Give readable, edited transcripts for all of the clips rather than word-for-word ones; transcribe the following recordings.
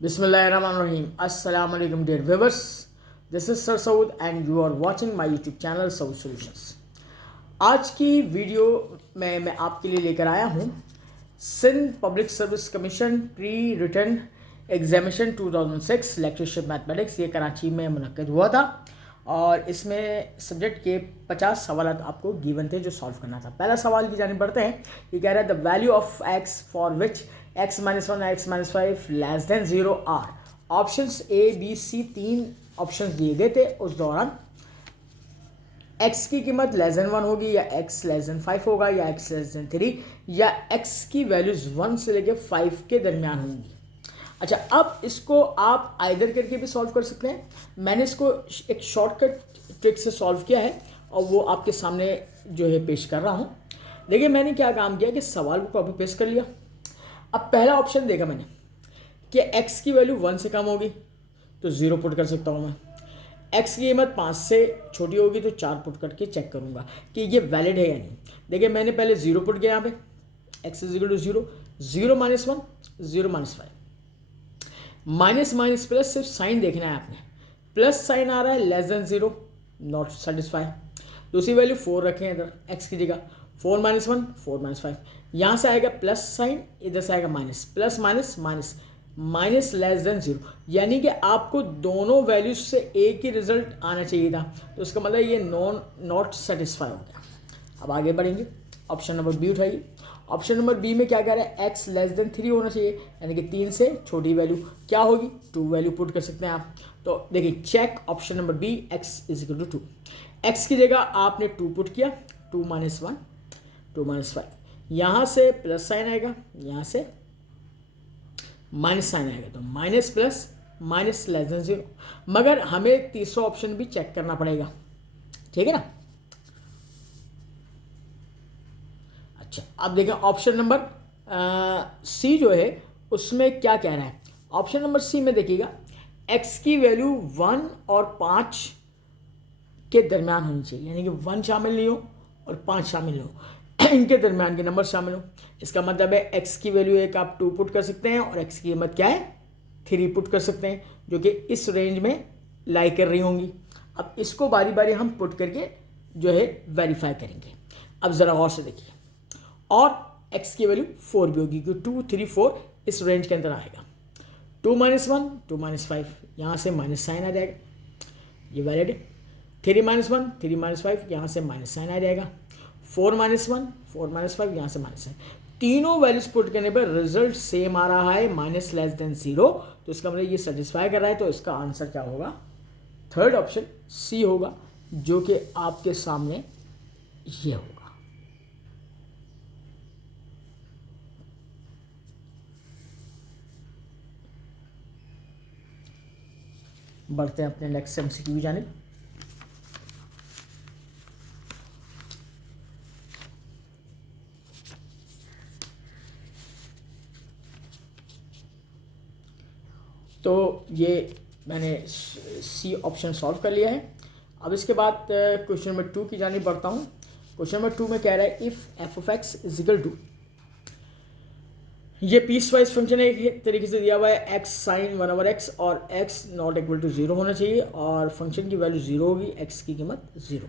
Bismillahirrahmanirrahim. Assalamu alaikum dear viewers. This is Sir Saud and you are watching my YouTube channel Saud Solutions. आज की video में मैं आपके लिए लेकर आया हूँ Sindh public service commission pre written examination 2006 lectureship mathematics, ये कराची में मुनक्किद हुआ था और इसमें सब्जेक्ट के 50 सवाल आपको गिवन थे जो सॉल्व करना था। पहला सवाल की जानिब बढ़ते हैं। ये कह रहा है the value of x for which x minus 1 x minus 5 less than 0 are. Options a b c, तीन ऑप्शंस दिए गए थे। उस दौरान x की कीमत लेस देन 1 होगी या x लेस देन 5 होगा या x लेस देन 3 या x की वैल्यूज 1 से लेकर 5 के दरमियान होंगी। अच्छा, अब इसको आप आइदर करके भी सॉल्व कर सकते हैं। मैंने इसको एक शॉर्टकट ट्रिक से सॉल्व किया है और वो आपके सामने जो है पेश कर रहा हूँ। देखिए मैंने क्या काम किया कि सवाल को कॉपी पेस्ट कर लिया। अब पहला ऑप्शन देखा मैंने कि x की वैल्यू 1 से कम होगी तो 0 पुट कर सकता हूँ मैं। x की कीमत 5 से छोटी होगी तो 4 पुट करके चेक करूँगा कि ये वैलिड है या नहीं। देखिए मैंने पहले 0 पुट किया यहाँ पे, x is equal to 0, 0 minus 1, 0 minus 5। Minus minus plus सिर्फ साइन देखना है आपने। प्लस साइन आ रहा है लेस देन 0, नॉट सेटिस्फाई। दूसरी वैल्यू 4 रखें इधर x की जगह, 4 माइनस 1, 4 माइनस 5। यहाँ से आएगा प्लस साइन, इधर से आएगा minus, plus minus minus, minus less than 0, यानी कि आपको दोनों वैल्यूज से एक ही रिजल्ट आना चाहिए था। तो उसका मतलब ये नॉट सेटिस्फाई हो गया। अब आगे बढ़ेंगे, ऑप्शन नंबर बी उठाइए। ऑप्शन नंबर बी में क्या कह रहा है, x लेस देन 3 होना चाहिए, यानी कि 3 से छोटी वैल्यू क्या होगी, 2 वैल्यू पुट कर सकते हैं आप। तो देखिए check option number B, x is equal to 2। x की जगह आपने 2 पुट किया, 2 माइनस 1, 2 माइनस 5। यहाँ से प्लस साइन आएगा, यहाँ से माइनस साइन आएगा, तो minus plus minus less than 0। मगर हमें तीसरा ऑप्शन भी चेक करना पड़ेगा, ठीक है ना। अच्छा, अब देखें ऑप्शन नंबर सी जो है उसमें क्या कह रहा है। ऑप्शन नंबर सी में देखिएगा x की वैल्यू 1 और 5 के दरमियान होनी चाहिए, यानी कि 1 शामिल नहीं हो और 5 शामिल हो, इनके दरमियान के नंबर शामिल हो। इसका मतलब है x की वैल्यू एक आप 2 पुट कर सकते हैं और x की कीमत क्या है 3 पुट कर सकते हैं, जो कि इस रेंज में लाई कर रही होंगी। अब इसको बारी बारी हम पुट करके जो है वेरीफाई करेंगे। अब ज़रा गौर से देखिए, और x की वैल्यू 4 भी होगी क्योंकि 2, 3, 4 इस रेंज के अंदर आएगा। 2 माइनस 1, 2 माइनस 5, यहाँ से माइनस साइन आ जाएगा, ये वैलिड है। 3 माइनस 1, 3 माइनस 5, यहाँ से माइनस साइन आ जाएगा। 4 माइनस 1, 4 माइनस 5, यहाँ से माइनस साइन। तीनों वैल्यूज पुट करने पर रिजल्ट सेम आ रहा है, माइनस लेस देन 0। तो इसका मतलब ये सेटिस्फाई कर रहा है। तो इसका आंसर क्या होगा, थर्ड ऑप्शन सी होगा, जो कि आपके सामने ये होगा। बढ़ते हैं अपने नेक्स्ट एमसीक्यू की जानिब। तो ये मैंने सी ऑप्शन सॉल्व कर लिया है। अब इसके बाद क्वेश्चन नंबर 2 की जानिब बढ़ता हूँ। क्वेश्चन नंबर 2 में कह रहा है if f of x is equal to, ये पीस वाइज फंक्शन एक तरीके से दिया हुआ है, एक्स साइन 1 ओवर एक्स और एक्स नॉट इक्वल टू 0 होना चाहिए और फंक्शन की वैल्यू 0 होगी, एक्स की कीमत 0।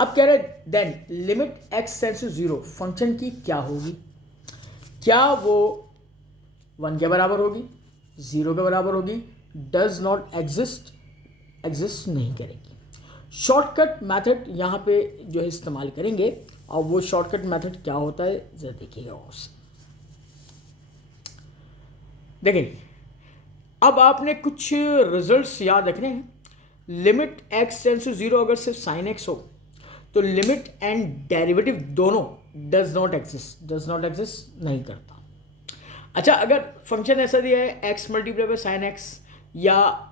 अब कह रहे हैं then limit x tends to 0, function की क्या होगी, क्या वो 1 के बराबर होगी, 0 के बराबर होगी, डज नॉट एग्जिस्ट, एग्जिस्ट नहीं करेगी। शॉर्टकट मेथड यहाँ पे जो है इस्तेमाल करेंगे और वो शॉर्टकट मेथड क्या होता है जरा देखिएगा उससे। देखिए अब आपने कुछ रिजल्ट्स याद रखने हैं। लिमिट एक्स टेंड्स टू 0 अगर सिर्फ साइन एक्स हो तो लिमिट एंड डेरिवेटिव दोनों does not exist, does not exist नहीं करता। अच्छा, अगर फंक्शन ऐसा दिया है x multiply by sine x, या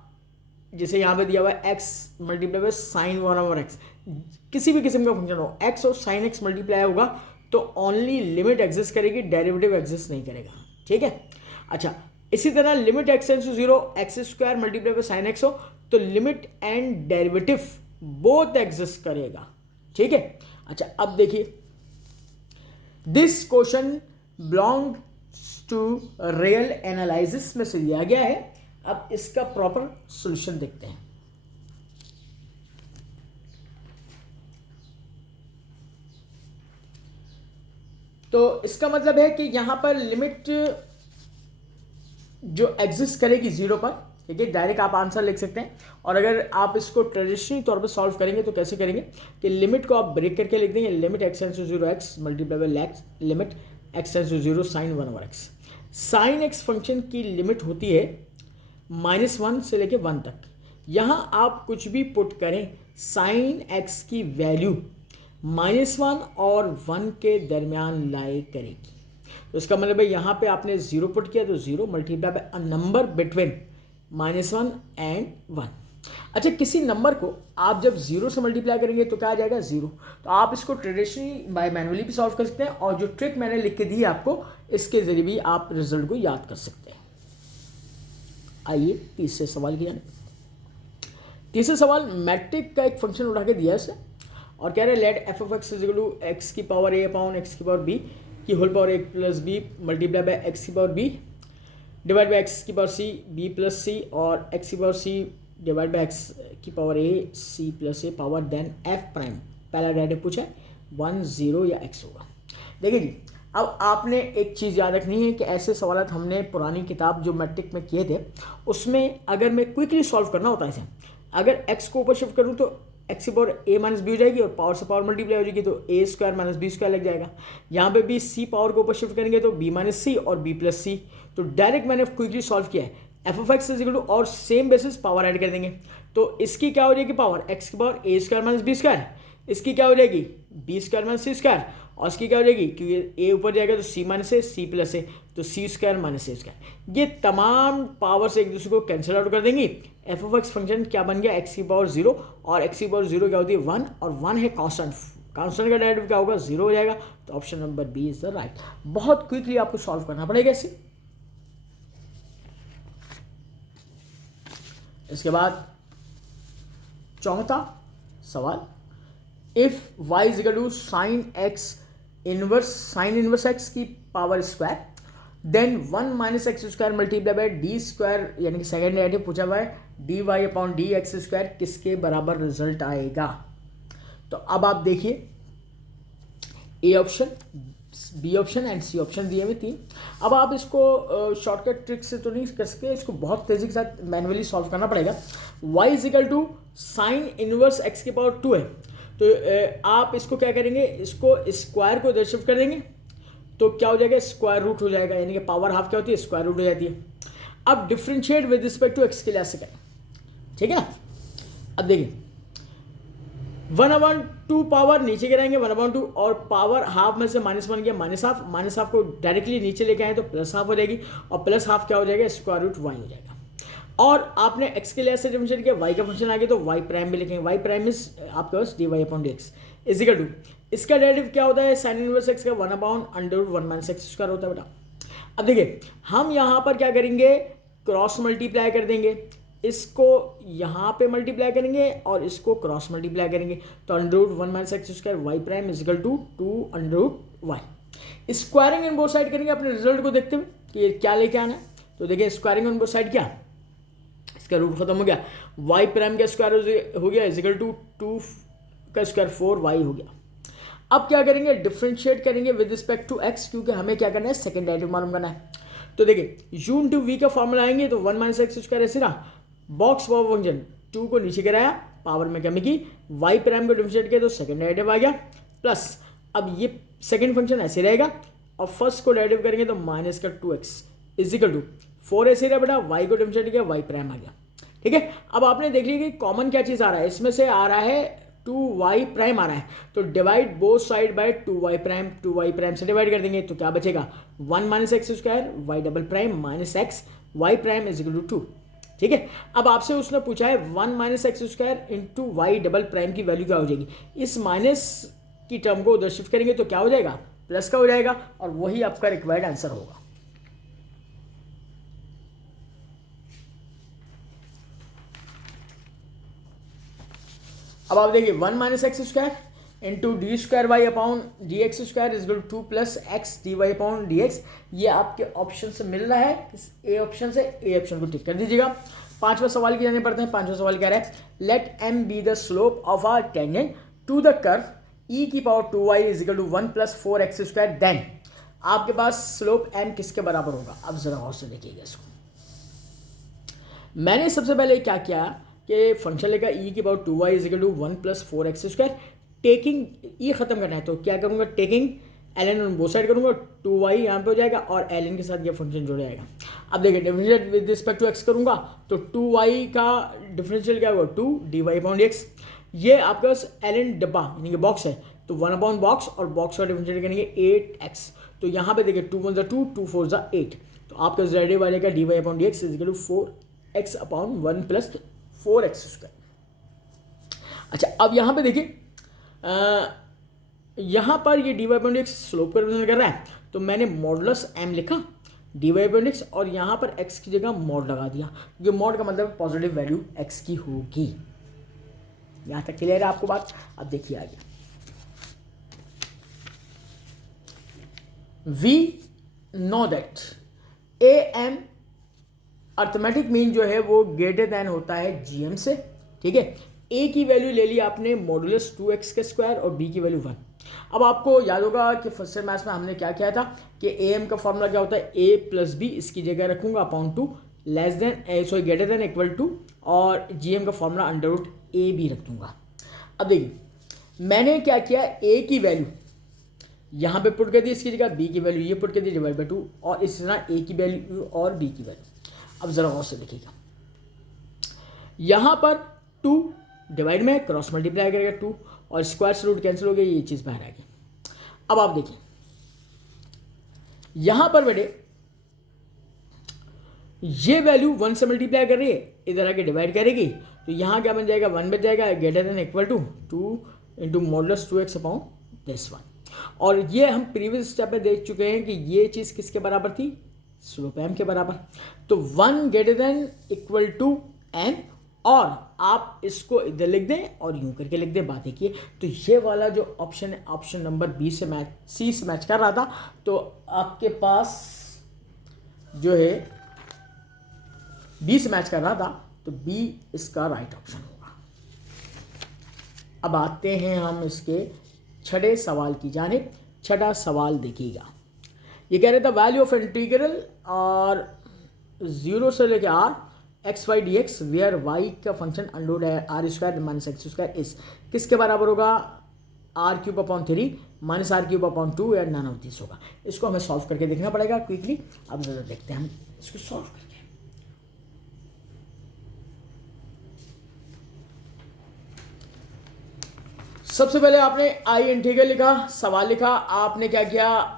जैसे यहाँ पे दिया हुआ है x multiply by sign 1 over x, किसी भी किस्म का फंक्शन हो, एक्स और साइन एक्स मल्टीप्लाई होगा तो ओनली लिमिट एग्जिस्ट करेगी, डेरिवेटिव एग्जिस्ट नहीं करेगा, ठीक है। अच्छा, इसी तरह limit x tends to 0 x square multiply by sine x हो तो limit and derivative both exist करेगा, ठीक है। अच्छा, अब देखिए this question belong to real analysis में से दिया गया है। अब इसका प्रॉपर सॉल्यूशन देखते हैं। तो इसका मतलब है कि यहां पर लिमिट जो एग्जिस्ट करेगी जीरो पर, ठीक है, डायरेक्ट आप आंसर लिख सकते हैं। और अगर आप इसको ट्रेडिशनली तौर पर सॉल्व करेंगे तो कैसे करेंगे कि लिमिट को आप ब्रेक करके लिख देंगे, limit x tends to zero x multiply by limit x tends to zero sine 1/x। Sine x function की लिमिट होती है -1 से लेके 1 तक। यहाँ आप कुछ भी पुट करें, साइन एक्स की वैल्यू -1 और 1 के दरमियान लाई करेगी। तो इसका मतलब है यहाँ पे आपने 0 पुट किया तो 0 multiply by a number between -1 and 1। अच्छा, किसी नंबर को आप जब 0 से मल्टीप्लाई करेंगे तो क्या आ जाएगा 0। तो आप इसको ट्रेडिशनली बाय मैनुअली भी सॉल्व कर सकते हैं, और जो ट्रिक मैंने लिख के दी है आपको, इसके जरिए भी आप रिजल्ट को याद कर सकते हैं। आइए तीसरे सवाल की जाने। तीसरा सवाल मैट्रिक का एक फंक्शन उठा के दिया है इसे, और कह रहे हैं let f of x is equal to x की पावर ए अपॉन एक्स की पावर बी की whole power a plus b multiply by x की power b divide by x की power c b plus c और x की power c divide by x की power a c plus a power then f prime. पहला derivative पूछा है 1 0 या x होगा। देखिए जी, अब आपने एक चीज़ याद रखनी है कि ऐसे सवाल हमने पुरानी किताब जो मैट्रिक में किए थे उसमें अगर मैं क्विकली सॉल्व करना होता है इसे, अगर एक्स को ऊपर शिफ्ट करूँ तो एक्स की पावर ए माइनस बी हो जाएगी और पावर से पावर मल्टीप्लाई हो जाएगी, तो ए स्क्वायर माइनस बी स्क्वायर लग जाएगा। यहाँ पे भी सी पावर को ऊपर शिफ्ट करेंगे तो बी माइनस सी और बी प्लस सी। तो डायरेक्ट मैंने क्विकली सॉल्व किया है, f of x is equal to और सेम बेसिस पावर ऐड कर देंगे। तो इसकी क्या हो जाएगी पावर, एक्स की power a square minus b square, इसकी क्या हो जाएगी b square minus c square, और इसकी क्या हो जाएगी क्योंकि ए ऊपर जाएगा तो सी माइनस ए सी प्लस ए, तो सी स्क्वायर माइनस ए स्क्वायर। ये तमाम पावर्स एक दूसरे को कैंसिल आउट कर देंगी। एफ ऑफ एक्स फंक्शन क्या बन गया, एक्स की पावर 0 और एक्स की पावर 0 क्या होती है 1, और 1 है कांस्टेंट। कांस्टेंट का डेरिवेटिव क्या होगा 0 हो जाएगा। तो option number B is the right. बहुत क्विकली आपको सॉल्व करना पड़ेगा इसे। इसके बाद चौथा सवाल, if y is equal to sine x inverse x की power square then 1 minus x square multiply by d square, यानी कि सेकेंड डेरिवेटिव पूछा हुआ है d y upon d x square, किसके बराबर रिजल्ट आएगा। तो अब आप देखिए, A option, B option and C option दिए हुए 3। अब आप इसको शॉर्टकट ट्रिक से तो नहीं कर सकते, इसको बहुत तेजी के साथ मैनुअली सॉल्व करना पड़ेगा। y is equal to sine inverse x की पावर 2 है, तो आप इसको क्या करेंगे, इसको स्क्वायर को इधर शिफ्ट कर देंगे तो क्या हो जाएगा स्क्वायर रूट हो जाएगा, यानी कि पावर हाफ क्या होती है स्क्वायर रूट हो जाती है। अब differentiate with respect to x के लिए ऐसे करें, ठीक है ना। अब देखिए 1/2 पावर नीचे गिराएंगे 1/2 और पावर हाफ में से -1 गया माइनस हाफ को डायरेक्टली नीचे लेके आए तो प्लस हाफ हो जाएगी, और प्लस हाफ क्या हो जाएगा स्क्वायर रूट वाई हो जाएगा। और आपने x के लिए ऐसे डिफरेंशिएट किया, y का फंक्शन आ गया तो y प्राइम भी लिखेंगे। y प्राइम इज आपके पास dy upon dx is equal to, इसका डेरिवेटिव क्या होता है साइन इनवर्स x का 1/√1 माइनस एक्स स्क्वायर होता है बेटा। अब देखिए हम यहाँ पर क्या करेंगे, क्रॉस मल्टीप्लाई कर देंगे, इसको यहाँ पे मल्टीप्लाई करेंगे और इसको क्रॉस मल्टीप्लाई करेंगे, तो √1 minus x square y prime is equal to 2√y। Squaring in both side करेंगे अपने रिजल्ट को देखते हुए कि क्या लेके आना है। तो देखिए स्क्वायरिंग ऑन बोथ साइड क्या, इसका रूट खत्म हो गया, वाई प्राइम का स्क्वायर हो गया इज इक्वल टू 2 का स्क्वायर 4y हो गया। अब क्या करेंगे, डिफरेंशिएट करेंगे विद रिस्पेक्ट टू x, क्योंकि हमें क्या करना है सेकंड डेरिवेटिव मालूम करना है। तो देखिए u इंटू वी का फॉर्मूला आएंगे तो 1 माइनस एक्स स्क्वायर ऐसे ना, बॉक्स पावर फंक्शन 2 को नीचे गिराया, पावर में कमी की, y प्राइम को डिफरेंशिएट किया तो सेकंड डेरिवेटिव आ गया, प्लस अब ये सेकंड फंक्शन ऐसे रहेगा और फर्स्ट को डेरिवेटिव करेंगे तो माइनस का 2x इज इक्वल टू 4 ऐसे रहा बेटा, y को डिफरेंशिएट किया y प्राइम आ गया, ठीक है। अब आपने देख लिया कि कॉमन क्या चीज आ रहा है, इसमें से आ रहा है 2y प्राइम आ रहा है, तो divide both side by 2y prime से डिवाइड कर देंगे तो क्या बचेगा 1 minus x square y double prime minus x y prime is equal to 2, ठीक है। अब आपसे उसने पूछा है 1 minus x square into y double prime की वैल्यू क्या हो जाएगी, इस माइनस की टर्म को उधर शिफ्ट करेंगे तो क्या हो जाएगा प्लस का हो जाएगा, और वही आपका रिक्वायर्ड आंसर होगा। अब आप देखिए 1 minus x square into d square y upon d x square is equal to plus x d y upon d x. ये आपके ऑप्शन से मिल रहा है, ए ऑप्शन से। ए ऑप्शन को टिक कर दीजिएगा। पांचवा सवाल की जाने पड़ते हैं। पांचवा सवाल क्या रहा है, let m be the slope of a tangent to the curve e की power 2y is equal to 1 plus 4x square, then आपके पास स्लोप m किसके बराबर होगा। अब जरा गौर से देखिएगा इसको। मैंने सबसे पहले क्या किया कि फंक्शन लेगा ई की power 2y is equal to 1 plus 4x square, taking e खत्म करना है तो क्या करूँगा, taking ln on both side करूँगा, 2y यहाँ पे हो जाएगा और ln के साथ ये फंक्शन जुड़ जाएगा। अब देखिए differential with respect to x करूँगा तो 2y का डिफरेंशियल क्या होगा, 2 dy अपॉन dx। ये आपके पास ln डब्बा यानी कि बॉक्स है तो 1 अपॉन बॉक्स, और बॉक्स का डिफरेंशियल करेंगे 8x। तो यहाँ पे देखिए 2 1 ज़ा 2, 2 4 ज़ा 8, तो आपका z वाले का dy upon dx is equal to 4x upon 1 plus 4x square. अच्छा अब यहाँ पे देखिए यहाँ पर ये dy अपॉन dx स्लोप का रिप्रेजेंट कर रहा है, तो मैंने मॉडुलस m लिखा dy अपॉन dx और यहाँ पर x की जगह मॉड लगा दिया। ये मॉड का मतलब पॉजिटिव वैल्यू x की होगी। यहाँ तक क्लियर है आपको बात। अब देखिए आगे, we know that A M arithmetic mean जो है वो ग्रेटर देन होता है जी एम से। ठीक है, ए की वैल्यू ले ली आपने मॉडुलस 2x के स्क्वायर और बी की वैल्यू 1। अब आपको याद होगा कि फर्स्ट ईयर मैथ्स में हमने क्या किया था कि ए एम का फॉर्मूला क्या होता है, ए प्लस बी, इसकी जगह रखूंगा upon 2 less than sorry greater than equal to, और जी एम का formula under root a b रख दूंगा। अब देखिए मैंने क्या किया, ए की वैल्यू यहाँ पे पुट कर दी, इसकी जगह बी की वैल्यू ये पुट कर दी डिवाइड बाई 2, और इस तरह ए की वैल्यू और बी की वैल्यू। अब ज़रा गौर से देखिएगा, यहाँ पर 2 डिवाइड में क्रॉस मल्टीप्लाई करेगा 2 और स्क्वायर से रूट कैंसिल हो गया, ये चीज़ बाहर आ गई। अब आप देखिए यहाँ पर बेटे ये वैल्यू 1 से मल्टीप्लाई कर रही है, इधर आके डिवाइड करेगी तो यहाँ क्या बन जाएगा, 1 बन जाएगा greater than equal to 2 into modulus 2x upon this 1। और ये हम प्रीवियस स्टेप में देख चुके हैं कि ये चीज़ किसके बराबर थी, स्लोप m के बराबर। तो 1 greater than equal to m, और आप इसको इधर लिख दें और यूं करके लिख दें। बात देखिए, तो ये वाला जो ऑप्शन है ऑप्शन नंबर बी से मैच सी से मैच कर रहा था, तो आपके पास जो है बी से मैच कर रहा था, तो बी इसका राइट ऑप्शन होगा। अब आते हैं हम इसके छठे सवाल की जानिब। छठा सवाल देखिएगा, ये कह रहे थे वैल्यू ऑफ इंटीग्रल और 0 से लेकर r x y d x where y का function under r square minus x square इस किसके बराबर होगा, r cube upon 3 minus r cube upon 2 या नन ऑफ दिस होगा। इसको हमें सॉल्व करके देखना पड़ेगा क्विकली। अब जरा देखते हैं हम इसको सॉल्व करके। सबसे पहले आपने आई इंटीग्रल लिखा, सवाल लिखा, आपने क्या किया,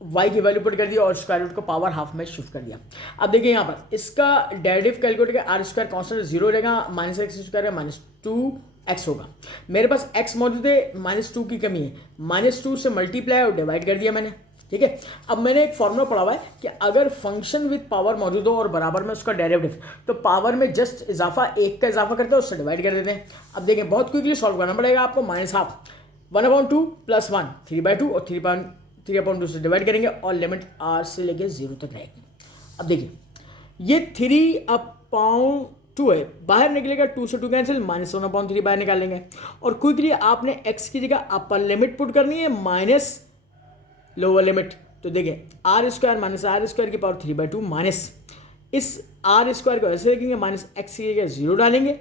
y की वैल्यू पुट कर दिया और स्क्वायर रूट को पावर हाफ में शिफ्ट कर दिया। अब देखिए यहाँ पर इसका डेरिवेटिव कैलकुलेट कर आर स्क्वायर कॉन्स्टेंट 0 रहेगा, minus x square minus 2x होगा। मेरे पास x मौजूद है, -2 की कमी है, -2 से मल्टीप्लाई और डिवाइड कर दिया मैंने। ठीक है, अब मैंने एक फॉर्मूला पढ़ा हुआ है कि अगर फंक्शन विद पावर मौजूद हो और बराबर में उसका डेरिवेटिव, तो पावर में जस्ट इजाफा 1 का इजाफा करते हैं, उससे डिवाइड कर देते हैं। अब देखें बहुत क्विकली सॉल्व करना पड़ेगा आपको। -12 1/2 + 1 3/2 और 3/2 से डिवाइड करेंगे और लिमिट r से लेके 0 तक रहेगी। अब देखिए ये 3/2 है, बाहर निकलेगा 2 से 2 कैंसिल, -1/3 बाहर निकालेंगे। और क्विकली आपने x की जगह अपर लिमिट पुट करनी है माइनस लोअर लिमिट। तो देखिए r square minus r square की पावर 3/2 माइनस इस आर स्क्वायर को ऐसे लिखेंगे माइनस एक्स की जगह 0 डालेंगे,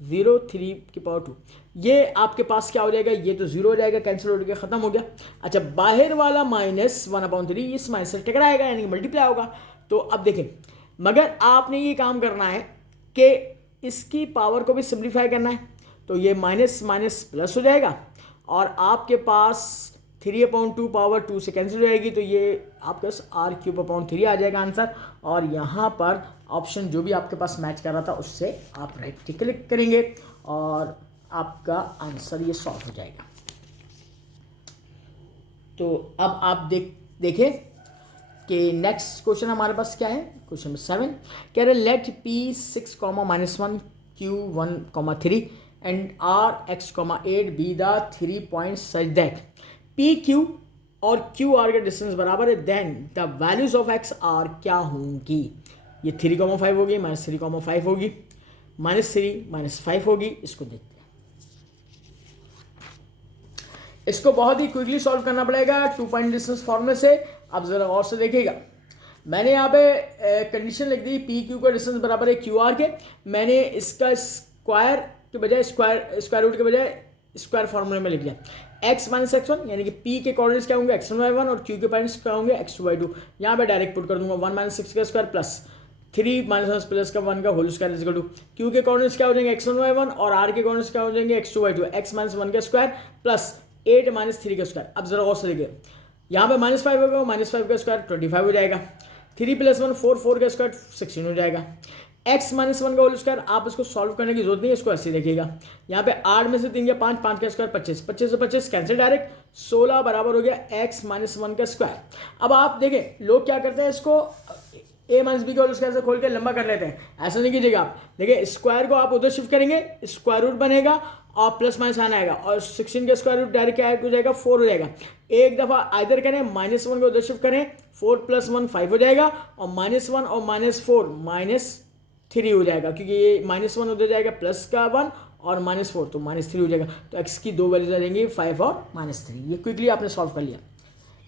0 3 की पावर 2, ये आपके पास क्या हो जाएगा, ये तो 0 हो जाएगा, कैंसिल हो गया, खत्म हो गया। अच्छा बाहर वाला -1/3 इस माइनस से टकराएगा यानी कि मल्टीप्लाई होगा। तो अब देखें मगर आपने ये काम करना है कि इसकी पावर को भी सिंप्लीफाई करना है, तो ये माइनस माइनस प्लस हो जाएगा और आपके पास 3/2 पावर 2 से कैंसिल हो जाएगी, तो ये आपके पास r³/3 आ जाएगा आंसर। और यहाँ पर ऑप्शन जो भी आपके पास मैच कर रहा था उससे आप राइट क्लिक करेंगे और आपका आंसर ये सॉल्व हो जाएगा। तो अब आप देखें कि नेक्स्ट क्वेश्चन हमारे पास क्या है, क्वेश्चन नंबर 7 कह रहे late P6, -1 Q1, 3 and Rx, 8 be the 3 points such that PQ और QR का डिस्टेंस बराबर है, then the values of X are क्या होंगी? ये 3,5 होगी, -3,5 होगी, -3 -5 होगी। इसको देखते हैं, इसको बहुत ही क्विकली सॉल्व करना पड़ेगा 2 पॉइंट डिस्टेंस फॉर्मूले से। अब जरा और से देखिएगा, मैंने यहाँ पे कंडीशन लिख दी पी क्यू का डिस्टेंस बराबर है क्यू आर के। मैंने इसका स्क्वायर के बजाय स्क्वायर रूट के बजाय स्क्वायर फॉर्मूले में लिख दिया x माइनस x1, यानी कि p के कोऑर्डिनेट्स क्या होंगे x1 y1 और q के कोऑर्डिनेट्स क्या होंगे x2 y2। यहाँ पे डायरेक्ट पुट कर दूंगा 1 माइनस 6 का स्क्वायर प्लस 3 माइनस प्लस का 1 का whole square is equal to q के कोऑर्डिनेट्स क्या हो जाएंगे x1 y1 और r के कोऑर्डिनेट्स क्या हो जाएंगे x2 y2, x माइनस 1 का स्क्वायर प्लस 8 माइनस 3 का स्क्वायर। अब जरा और से देखिए, यहाँ पे -5 होगा, -5 का स्क्वायर 25 हो जाएगा, 3 + 1 4 का स्क्वायर 16 हो जाएगा, x माइनस 1 का होल स्क्वायर। आप इसको सॉल्व करने की जरूरत नहीं है, इसको ऐसे देखिएगा, यहाँ पे 8 में से 3 गया 5, 5 का स्क्वायर 25, 25 से 25 कैंसिल, डायरेक्ट 16 बराबर हो गया x माइनस 1 का स्क्वायर। अब आप देखें लोग क्या करते हैं, इसको a माइनस बी का होल स्क्वायर से खोल के लंबा कर लेते हैं। ऐसा नहीं कीजिएगा आप, देखिए स्क्वायर को आप उधर शिफ्ट करेंगे, स्क्वायर रूट बनेगा और प्लस माइनस आना आएगा और 16 का स्क्वायर रूट डायरेक्ट क्या हो जाएगा 4 हो जाएगा। एक दफ़ा आइदर करें, -1 को उधर शिफ्ट करें, 4 + 1 5 हो जाएगा और -1 और -4 -3 हो जाएगा, क्योंकि ये -1 उधर जाएगा प्लस का 1 और -4 तो -3 हो जाएगा। तो x की 2 वैल्यूज आ जाएंगी 5 और -3। ये क्विकली आपने सॉल्व कर लिया।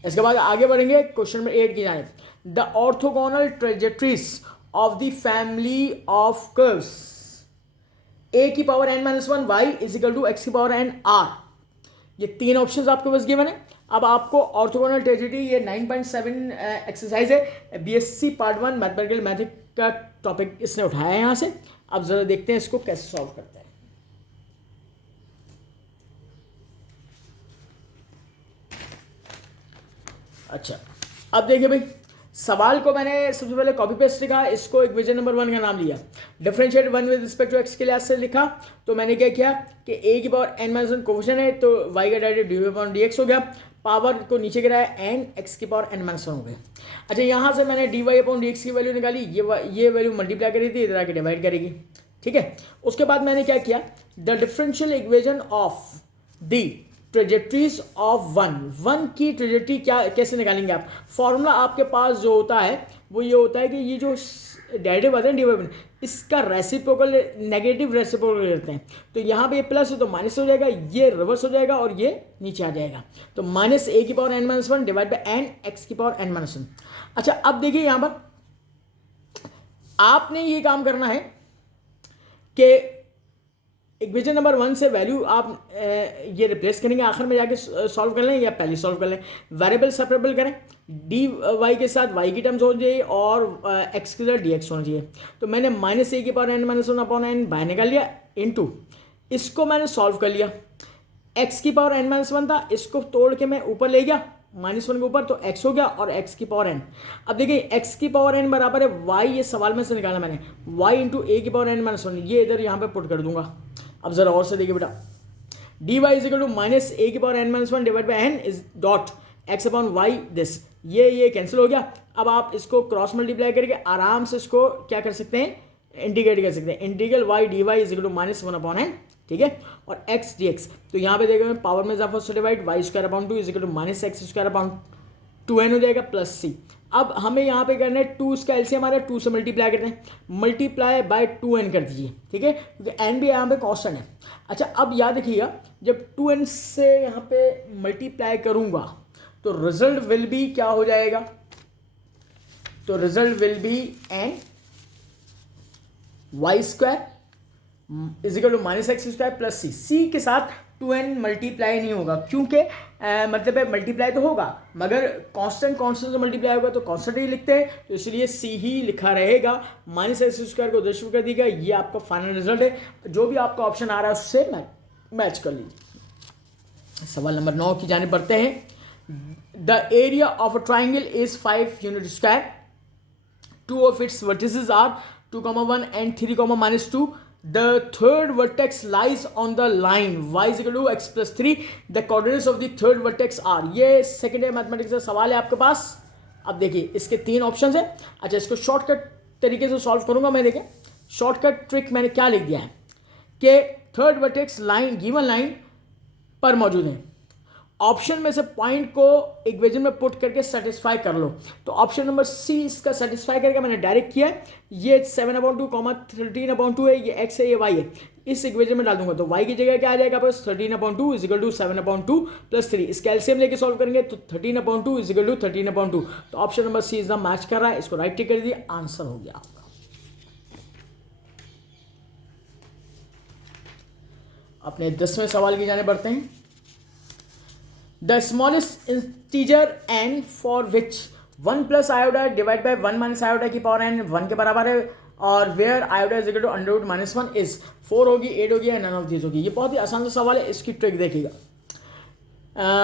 इसके बाद आगे बढ़ेंगे क्वेश्चन नंबर 8 की जाने। The orthogonal trajectories of the family of curves a की power n-1 y is equal to x की पावर n r। ये 3 ऑप्शंस आपके पास गिवन है। अब आपको ऑर्थोगोनल ट्रेजेक्टरी, ये 9.7 एक्सरसाइज है, BSc पार्ट 1 मैथमेटिकल मैथिक का टॉपिक इसने उठाया है यहाँ से। अब जरा देखते हैं इसको कैसे सॉल्व करते हैं। अच्छा, अब देखिए भाई, सवाल को मैंने सबसे पहले कॉपी पेस्ट लिखा, इसको इक्वेशन नंबर 1 का नाम लिया, differentiate 1 with respect to x के लिहाज से लिखा। तो मैंने क्या किया कि a की पावर n-1 कोफिशिएंट है तो y का डायरेक्ट dy/dx हो गया, पावर को नीचे गिराया n, x की पावर n-1 हो गई। अच्छा, यहाँ से मैंने dy/dx की वैल्यू निकाली, ये वैल्यू मल्टीप्लाई करी थी, इधर आके डिवाइड करेगी, ठीक है। उसके बाद मैंने क्या किया, the differential equation of the trajectories of 1 की ट्रेजेक्टरी क्या कैसे निकालेंगे आप। फॉर्मूला आपके पास जो होता है वो ये होता है कि ये जो डेरिवेटिव आता है dy/, इसका रेसिप्रोकल नेगेटिव रेसिप्रोकल करते हैं। तो यहाँ पे प्लस है तो माइनस हो जाएगा, ये रिवर्स हो जाएगा और ये नीचे आ जाएगा। तो -a की power n-1 divide by n x की पावर n-1। अच्छा, अब देखिए यहाँ पर आपने ये काम करना है कि इक्वेशन नंबर 1 से वैल्यू आप ये रिप्लेस करेंगे, आखिर में जाके सॉल्व कर लें या पहले सॉल्व कर लें। वेरिएबल सेपरेबल करें, डी वाई के साथ y की टर्म्स हो जाइए और x के साथ dx होना चाहिए। तो मैंने -a की पावर n-1/n बाहर निकाल लिया, इनटू इसको मैंने सॉल्व कर लिया। x की पावर n-1 था, इसको तोड़ के मैं ऊपर ले गया, -1 के ऊपर, तो x हो गया और x की पावर n। अब देखिए x की पावर n बराबर है y, ये सवाल में से निकाला मैंने, y इंटू a की पावर n-1, ये इधर यहाँ पे पुट कर दूंगा। अब जरा और से देखिए बेटा, dy is equal to -a की power n-1 divide by n is dot x/y this, ये कैंसिल हो गया। अब आप इसको क्रॉस मल्टीप्लाई करके आराम से इसको क्या कर सकते हैं, इंटीग्रेट कर सकते हैं। Integral y dy is equal to -1/n, ठीक है, और x dx। तो यहाँ पे देखो पावर में इजाफा से divide y² is equal to -x² हो जाएगा प्लस c। अब हमें यहाँ पे करना है 2, इसका एलसीएम हमारा 2 से मल्टीप्लाई करते हैं, मल्टीप्लाई बाय 2n कर दीजिए, ठीक है, क्योंकि n भी यहाँ पे कांस्टेंट है। अच्छा, अब याद रखिएगा, जब 2n से यहाँ पे मल्टीप्लाई करूँगा तो रिजल्ट विल बी क्या हो जाएगा, तो result will be n y² is equal to -x² plus c के साथ 2n मल्टीप्लाई नहीं होगा, क्योंकि मतलब है मल्टीप्लाई तो होगा मगर कांस्टेंट से मल्टीप्लाई होगा तो कांस्टेंट ही लिखते हैं, तो इसलिए c ही लिखा रहेगा। -x² को दशमलव कर दीजिएगा, ये आपका फाइनल रिजल्ट है। जो भी आपका ऑप्शन आ रहा है उससे मैच कर लीजिए। सवाल नंबर 9 की जाने पढ़ते हैं। The area of a triangle is 5 unit square, 2 of its vertices are 2,1 and 3,-2. The third vertex lies on the line y is equal to x plus 3. The coordinates of the third vertex are, ये second year mathematics का सवाल है आपके पास। अब देखिए इसके 3 option है। अच्छा, इसको शॉर्टकट तरीके से सॉल्व करूंगा मैं। देखें शॉर्टकट ट्रिक मैंने क्या लिख दिया है के third vertex line given line पर मौजूद हैं। ऑप्शन में से पॉइंट को इक्वेशन में पुट करके सेटिस्फाई कर लो। तो ऑप्शन नंबर सी इसका सेटिस्फाई करके मैंने डायरेक्ट किया है। ये 7/2 13/2 है, ये x है, ये y है। इस इक्वेशन में डाल दूंगा तो y की जगह क्या आ जाएगा बस 13/2 इज इक्वल टू 7/2 प्लस 3। इसका एलसीएम लेके सॉल्व करेंगे तो 13/2 इज इक्वल टू 13/2। तो option number C is the match कर रहा है, इसको राइट टिक कर दिए, आंसर हो गया आपका। अपने 10वें सवाल की जाने बढ़ते हैं। The smallest integer n for which 1 plus iota divide by 1 minus iota की पावर n 1 के बराबर है और where iota is equal to under root -1 is 4 होगी, 8 होगी या नन ऑफ दीज होगी। ये बहुत ही आसान सा सवाल है, इसकी ट्रिक देखिएगा।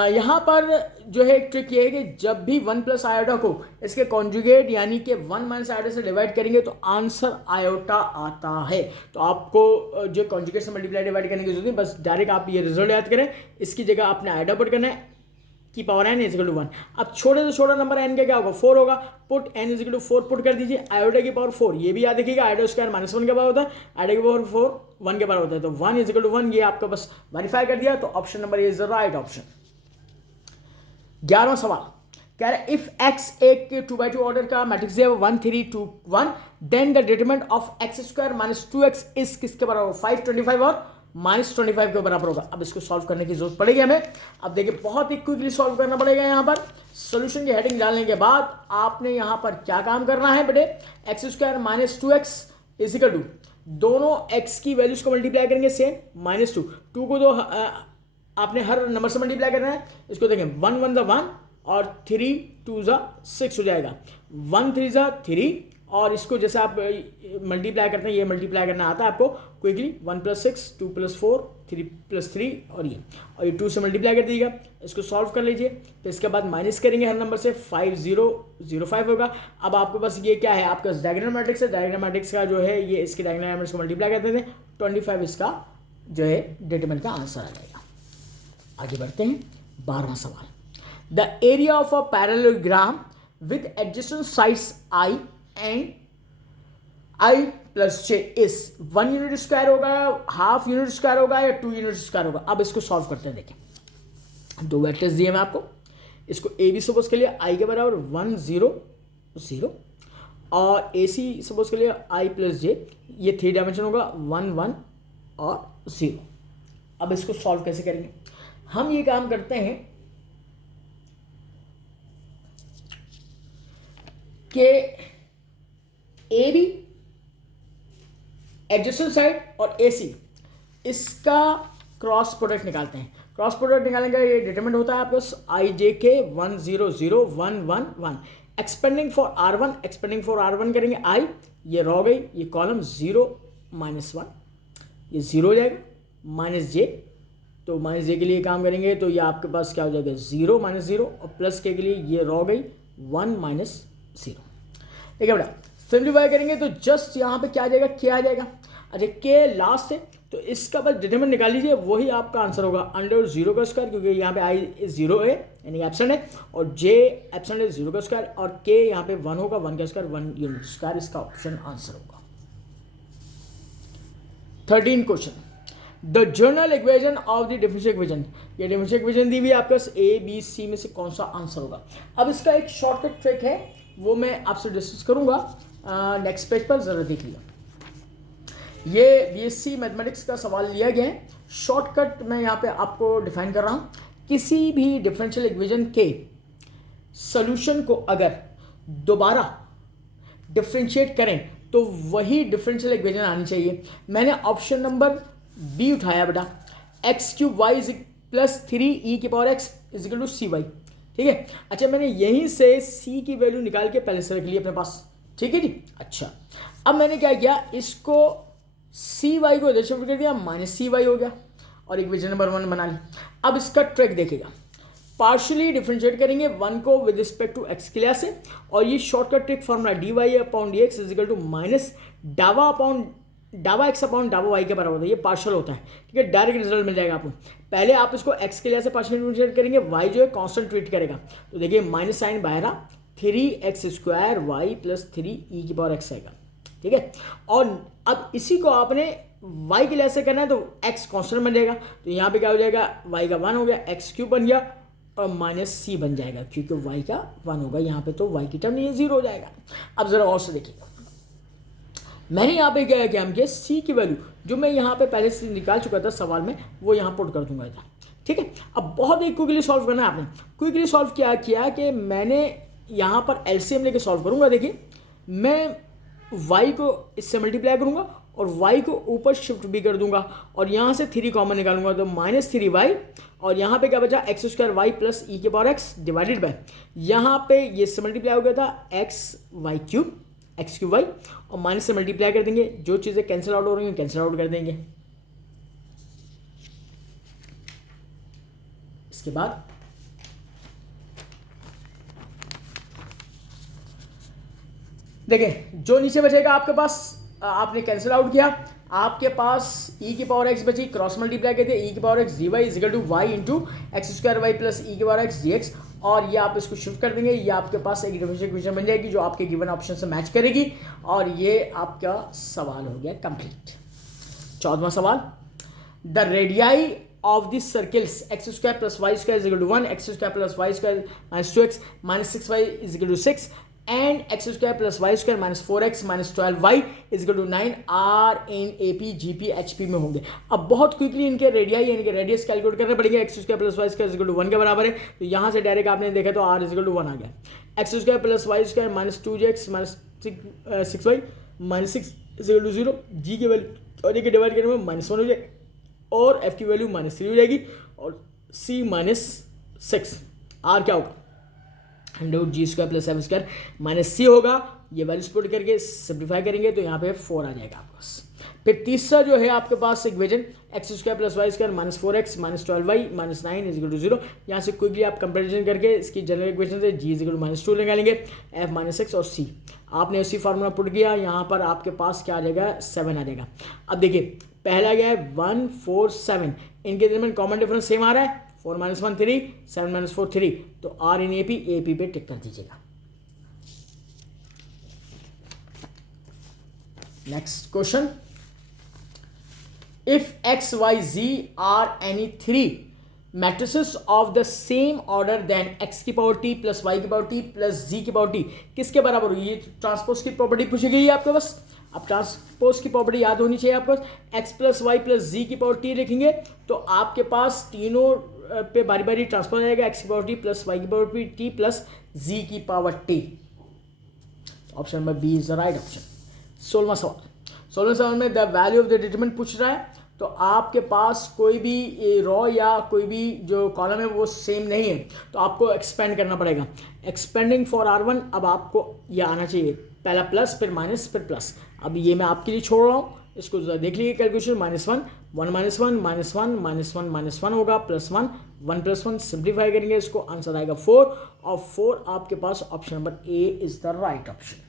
यहाँ पर जो है एक ट्रिक ये है कि जब भी 1 प्लस आयोडा को इसके कॉन्जुगेट यानी कि 1 माइनस आयोडा से डिवाइड करेंगे तो आंसर आयोटा आता है। तो आपको जो कॉन्जुगेट से मल्टीप्लाई डिवाइड करने की जरूरत नहीं, बस डायरेक्ट आप ये रिजल्ट याद करें। इसकी जगह आपने आयोडा पुट करना है की power n is equal to 1। अब छोटे से छोटा नंबर n का क्या होगा 4 होगा, put n is equal to 4 put कर दीजिए, आयोडा की पावर 4। ये भी याद रखिएगा आयोडा स्क्वायर -1 के बराबर होता है, आयोडा की पावर 4 1 के बराबर होता है। तो 1 इज इक्वल टू 1 ये आपका बस वेरीफाई कर दिया। तो option number is the right option. 11वां सवाल कह रहा है इफ x एक 2x2 ऑर्डर का मैट्रिक्स है 1 3 2 1 then the determinant of x square minus 2x is किसके बराबर 5 25 और -25 के बराबर होगा। अब इसको सॉल्व करने की जरूरत पड़ेगी हमें। अब देखिए बहुत ही क्विकली सॉल्व करना पड़ेगा। यहाँ पर सॉल्यूशन की हेडिंग डालने के बाद आपने यहाँ पर क्या काम करना है बेटे, x square minus 2x is equal to दोनों x की वैल्यूज को मल्टीप्लाई करेंगे सेम -2 2 को तो आपने हर नंबर से मल्टीप्लाई करना है। इसको देखें 1 1 = 1 और 3 2 = 6 हो जाएगा, 1 3 = 3 और इसको जैसे आप मल्टीप्लाई करते हैं ये मल्टीप्लाई करना आता है आपको क्विकली 1 + 6 2 + 4 3 + 3 और ये 2 से मल्टीप्लाई कर दीजिएगा। इसको सॉल्व कर लीजिए। तो इसके बाद माइनस करेंगे हर नंबर से 5 0 0 5 होगा। अब आपके पास ये क्या है आपका डायगोनल मैट्रिक्स है, डायगोनल मैट्रिक्स का जो है ये इसके डायगोनल एलिमेंट्स को मल्टीप्लाई करते थे 25 इसका जो है डिटरमिनेंट का आंसर आ जाएगा। आगे बढ़ते हैं 12वां सवाल। The area of a parallelogram with adjacent sides i and i + j is 1 unit square होगा, हाफ यूनिट स्क्वायर होगा या 2 यूनिट स्क्वायर होगा। अब इसको सॉल्व करते हैं। देखें 2 वेक्टर्स दिए मैं आपको, इसको ए बी सपोज के लिए i के बराबर 1 0 0 और ए सी सपोज के लिए i + j ये 3 डायमेंशन होगा 1 1 और 0। अब इसको सॉल्व कैसे करेंगे, हम ये काम करते हैं कि ए बी एडजेसेंट साइड और ए सी इसका क्रॉस प्रोडक्ट निकालते हैं। क्रॉस प्रोडक्ट निकालने का ये डिटरमिनेंट होता है आपको i j k 1 0 0 1 1 1 expanding for r1 expanding for r1 करेंगे i ये रह गई ये कॉलम 0 -1 ये 0 हो जाएगा -j तो -j के लिए काम करेंगे तो ये आपके पास क्या हो जाएगा 0 -0 और प्लस के लिए ये रह गई 1 -0। ठीक है बेटा सिंप्लीफाई करेंगे तो जस्ट यहाँ पे क्या आ जाएगा k आ जाएगा। अच्छा k लास्ट है तो इसका बस डिटरमिनेंट निकाल लीजिए, वही आपका आंसर होगा अंडर 0 का स्क्वायर क्योंकि यहाँ पे i 0 है यानी एब्सेंट है और j एब्सेंट है 0 का स्क्वायर और k यहाँ पे 1 होगा 1 का स्क्वायर 1 यूनिट स्क्वायर इसका ऑप्शन आंसर होगा। 13 question the general equation of the differential equation, ये डिफरेंशियल इक्वेशन दी हुई है आपके ए बी सी में से कौन सा आंसर होगा। अब इसका एक शॉर्टकट ट्रिक है वो मैं आपसे डिस्कस करूंगा नेक्स्ट पेज पर, जरा देख लिया। ये बीएससी मैथमेटिक्स का सवाल लिया गया है, शॉर्टकट मैं यहाँ पे आपको डिफाइन कर रहा हूँ। किसी भी डिफरेंशियल इक्वेशन के सॉल्यूशन को अगर दोबारा डिफरेंशिएट करें तो वही डिफरेंशियल इक्वेशन आनी चाहिए। मैंने ऑप्शन नंबर बी उठाया बेटा x³ y + 3e⁻x = cy। ठीक है, अच्छा मैंने यहीं से c की वैल्यू निकाल के पहले से रख ली अपने पास। ठीक है जी, अच्छा अब मैंने क्या किया इसको cy को इधर शिफ्ट कर दिया -cy हो गया और इक्वेशन नंबर 1 बना ली। अब इसका ट्रिक देखेगा, पार्शियली डिफरेंशिएट करेंगे 1 को विद रिस्पेक्ट टू x के लिए से और ये शॉर्टकट ट्रिक फॉर्मूला dy/dx = डावा x अपॉन डावा y के बराबर होता है, ये पार्शियल होता है। ठीक है, डायरेक्ट रिजल्ट मिल जाएगा आपको। पहले आप इसको x के लिए से पार्शियल डिफरेंशिएट करेंगे, y जो है कांस्टेंट ट्रीट करेगा तो देखिए माइनस साइन बाहर 3x² y + 3e⁻x आएगा। ठीक है, और अब इसी को आपने वाई के लिए ऐसे करना है तो एक्स कॉन्स्टेंट बन जाएगा, तो यहाँ पे क्या हो जाएगा, वाई का 1 हो गया, एक्स क्यूब बन गया और माइनस सी बन जाएगा क्योंकि वाई का 1 होगा, यहाँ पे तो वाई की टर्म नहीं है, 0 हो जाएगा। अब जरा और से देखिएगा, मैंने यहाँ पे क्या किया, सी की वैल्यू जो मैं यहाँ पे पहले से निकाल चुका था सवाल में, वो यहाँ पुट कर दूंगा था, ठीक है। अब बहुत ही क्विकली सॉल्व करना है आपने। क्विकली सॉल्व क्या किया कि मैंने यहाँ पर एलसीएम लेके सॉल्व करूँगा। देखिए मैं y को इससे मल्टीप्लाई करूँगा और y को ऊपर शिफ्ट भी कर दूंगा और यहाँ से 3 कॉमन निकालूंगा तो -3y और यहाँ पे क्या बचा एक्स स्क्वायर वाई प्लस ई के पावर एक्स डिवाइडेड बाय, यहाँ पे ये से मल्टीप्लाई हो गया था x y cube x cube y और माइनस से मल्टीप्लाई कर देंगे, जो चीज़ें कैंसिल आउट हो रही हैं कैंसिल आउट कर देंगे। इसके बाद देखिए जो नीचे बचेगा आपके पास, आपने कैंसिल आउट किया, आपके पास e की पावर x बची, क्रॉस मल्टीप्लाई करते e की power x dy is equal to y into x square y plus e की पावर x dx और ये आप इसको शिफ्ट कर देंगे, ये आपके पास एक डिफरेंशियल इक्वेशन बन जाएगी जो आपके गिवन ऑप्शन से मैच करेगी और ये आपका सवाल हो गया कंप्लीट। 14वां सवाल, the radii of these circles x square plus y square is equal to 1, x square plus y square minus 2x minus 6y is equal to 6 and x square plus y square minus 4x minus 12y is equal to 9 are in AP GP HP में होंगे। अब बहुत quickly इनके radii यानी कि radius calculate करने पड़ेंगे। x square plus y square is equal to 1 के बराबर है, तो यहाँ से डायरेक्ट आपने देखा तो r इज इक्वल टू 1 आ गया, x square plus y square minus 2x minus 6y minus 6 is equal to 0, g की वैल्यू और ये डिवाइड करने में -1 हो जाएगा और f की वैल्यू -3 हो जाएगी और c -6, r क्या होगा 100 g square plus f square minus c होगा, ये वैल्यूज पुट करके सिंप्लीफाई करेंगे तो यहाँ पे 4 आ जाएगा आपके पास। फिर तीसरा जो है आपके पास equation x square plus y square minus 4x minus 12y minus 9 is equal to 0, यहाँ से क्विकली आप कंपेरिजन करके इसकी जनरल इक्वेशन से g इज इक्वल टू -2 निकालेंगे, f -6 और c आपने उसी फार्मूला पुट किया, यहाँ पर आपके पास क्या आ जाएगा 7 आ जाएगा। अब देखिए पहला गया है 1 4 7, इनके दरमियान कॉमन डिफरेंस सेम आ रहा है, 4 - 1 3 7 - 4 3, तो आर इन एपी पे टिक कर दीजिएगा। Next question, if x y z are any 3 matrices of the same order than x की पावर t प्लस y की पावर t प्लस z की पावर t किसके बराबर हुई, ये ट्रांसपोज की प्रॉपर्टी पूछी गई है आपके पास। अब ट्रांसपोज की प्रॉपर्टी याद होनी चाहिए आपको, x plus y plus z की पावर t लिखेंगे तो आपके पास तीनों पे बारी बारी ट्रांसपोज आएगा, x की पावर t प्लस y की पावर t प्लस z की power t। Option number B is the right option. 16वां सवाल में the value of the determinant पूछ रहा है, तो आपके पास कोई भी रॉ या कोई भी जो कॉलम है वो सेम नहीं है तो आपको एक्सपेंड करना पड़ेगा। एक्सपेंडिंग फॉर R1, अब आपको ये आना चाहिए, पहला प्लस फिर माइनस फिर प्लस। अब ये मैं आपके लिए छोड़ रहा हूँ, इसको देख लीजिए कैलकुलेशन, -1 1 -1 -1 -1 -1 होगा +1 1 + 1 सिंप्लीफाई करेंगे, इसको आंसर आएगा 4 और 4 आपके पास option number A is the right option.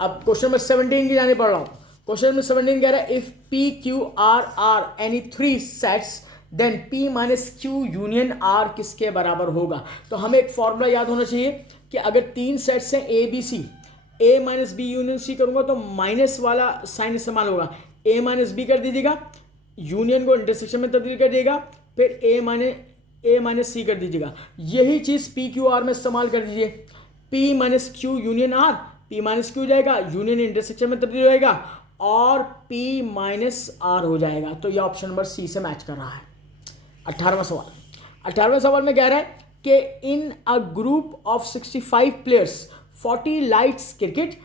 अब क्वेश्चन नंबर 17 की जाने पड़ रहा हूं। क्वेश्चन नंबर 17 कह रहा है if p q r are any 3 sets then p minus q union r किसके बराबर होगा। तो हमें एक फॉर्मूला याद होना चाहिए कि अगर 3 सेट्स हैं a b c, a minus b union c करूंगा तो माइनस वाला साइन इस्तेमाल होगा, ए माइनस बी कर दीजिएगा, यूनियन को इंटरसेक्शन में तब्दील कर दिएगा, फिर ए माइनस सी कर दीजिएगा। यही चीज पी क्यू आर में इस्तेमाल कर दीजिए, p minus q union r, p minus q जाएगा, यूनियन इंटरसेक्शन में तब्दील होएगा और P माइनस आर हो जाएगा। तो ये ऑप्शन नंबर सी से मैच कर रहा है। 18वां सवाल में कह रहा है कि in a group of 65 players 40 likes cricket,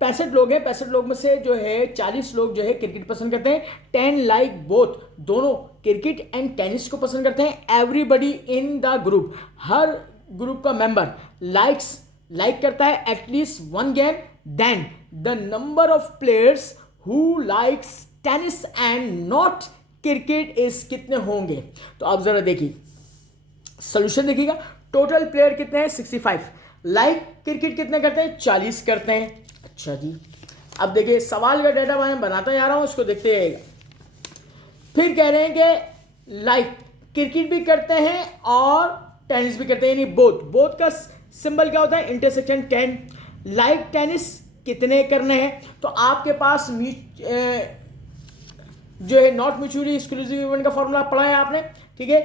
65 लोग हैं, 65 लोग में से जो है 40 लोग जो है क्रिकेट पसंद करते हैं, 10 लाइक बोथ, दोनों क्रिकेट एंड टेनिस को पसंद करते हैं। एवरीबडी इन द ग्रुप, हर ग्रुप का मेंबर लाइक करता है at least 1 game, then the number of players who likes tennis and not cricket is कितने होंगे। तो आप जरा देखिए सोल्यूशन देखिएगा, टोटल प्लेयर कितने हैं 65, लाइक क्रिकेट कितने करते हैं 40 करते हैं। अच्छा जी, अब देखिए सवाल का डाटा मैं बनाता जा रहा हूं, उसको देखते जाइएगा। फिर कह रहे हैं कि लाइक क्रिकेट भी करते हैं और टेनिस भी करते हैं, यानी बोथ का सिंबल क्या होता है, इंटरसेक्शन 10। लाइक टेनिस कितने करने हैं, तो आपके पास जो है नॉट म्यूचुअली एक्सक्लूसिव इवेंट का फॉर्मूला पढ़ा है आपने, ठीक है।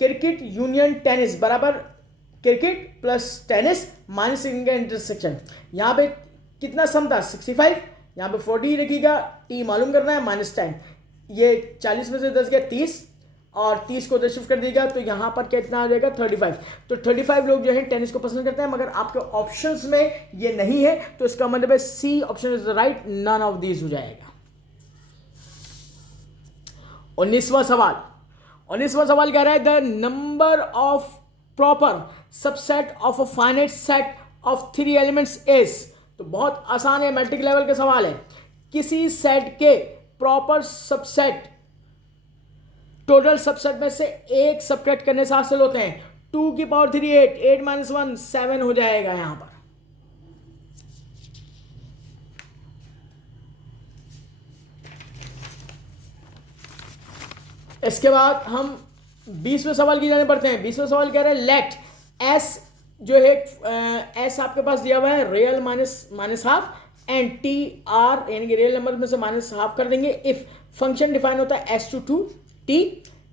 क्रिकेट यूनियन टेनिस बराबर क्रिकेट प्लस टेनिस माइनस का इंटरसेक्शन। यहाँ पे कितना सम था 65, यहाँ पे 40 रखिएगा, टी मालूम करना है -10, ये 40 में से 10 गया 30 और 30 को 10 शिफ्ट कर देगा तो यहाँ पर कितना आ जाएगा 35। तो 35 लोग जो है टेनिस को पसंद करते हैं, मगर आपके ऑप्शंस में ये नहीं है, तो इसका मतलब है C option is the right, none of these हो जाएगा। 19वां सवाल कह रहा है the number of proper subset of a finite set of 3 elements is. तो बहुत आसान है, मैट्रिक लेवल का सवाल है। किसी सेट के प्रॉपर सबसेट टोटल सबसेट में से एक सबट्रैक्ट करने से हासिल होते हैं। 2 की पावर 3 8, 8 - 1 7 हो जाएगा यहां पर। इसके बाद हम 20वें सवाल की जाने पड़ते हैं। 20वां सवाल कह रहे हैं लेट एस जो है एस आपके पास दिया हुआ है real minus half and T R यानी कि रियल नंबर में से माइनस हाफ कर देंगे इफ फंक्शन डिफाइन होता है s to 2t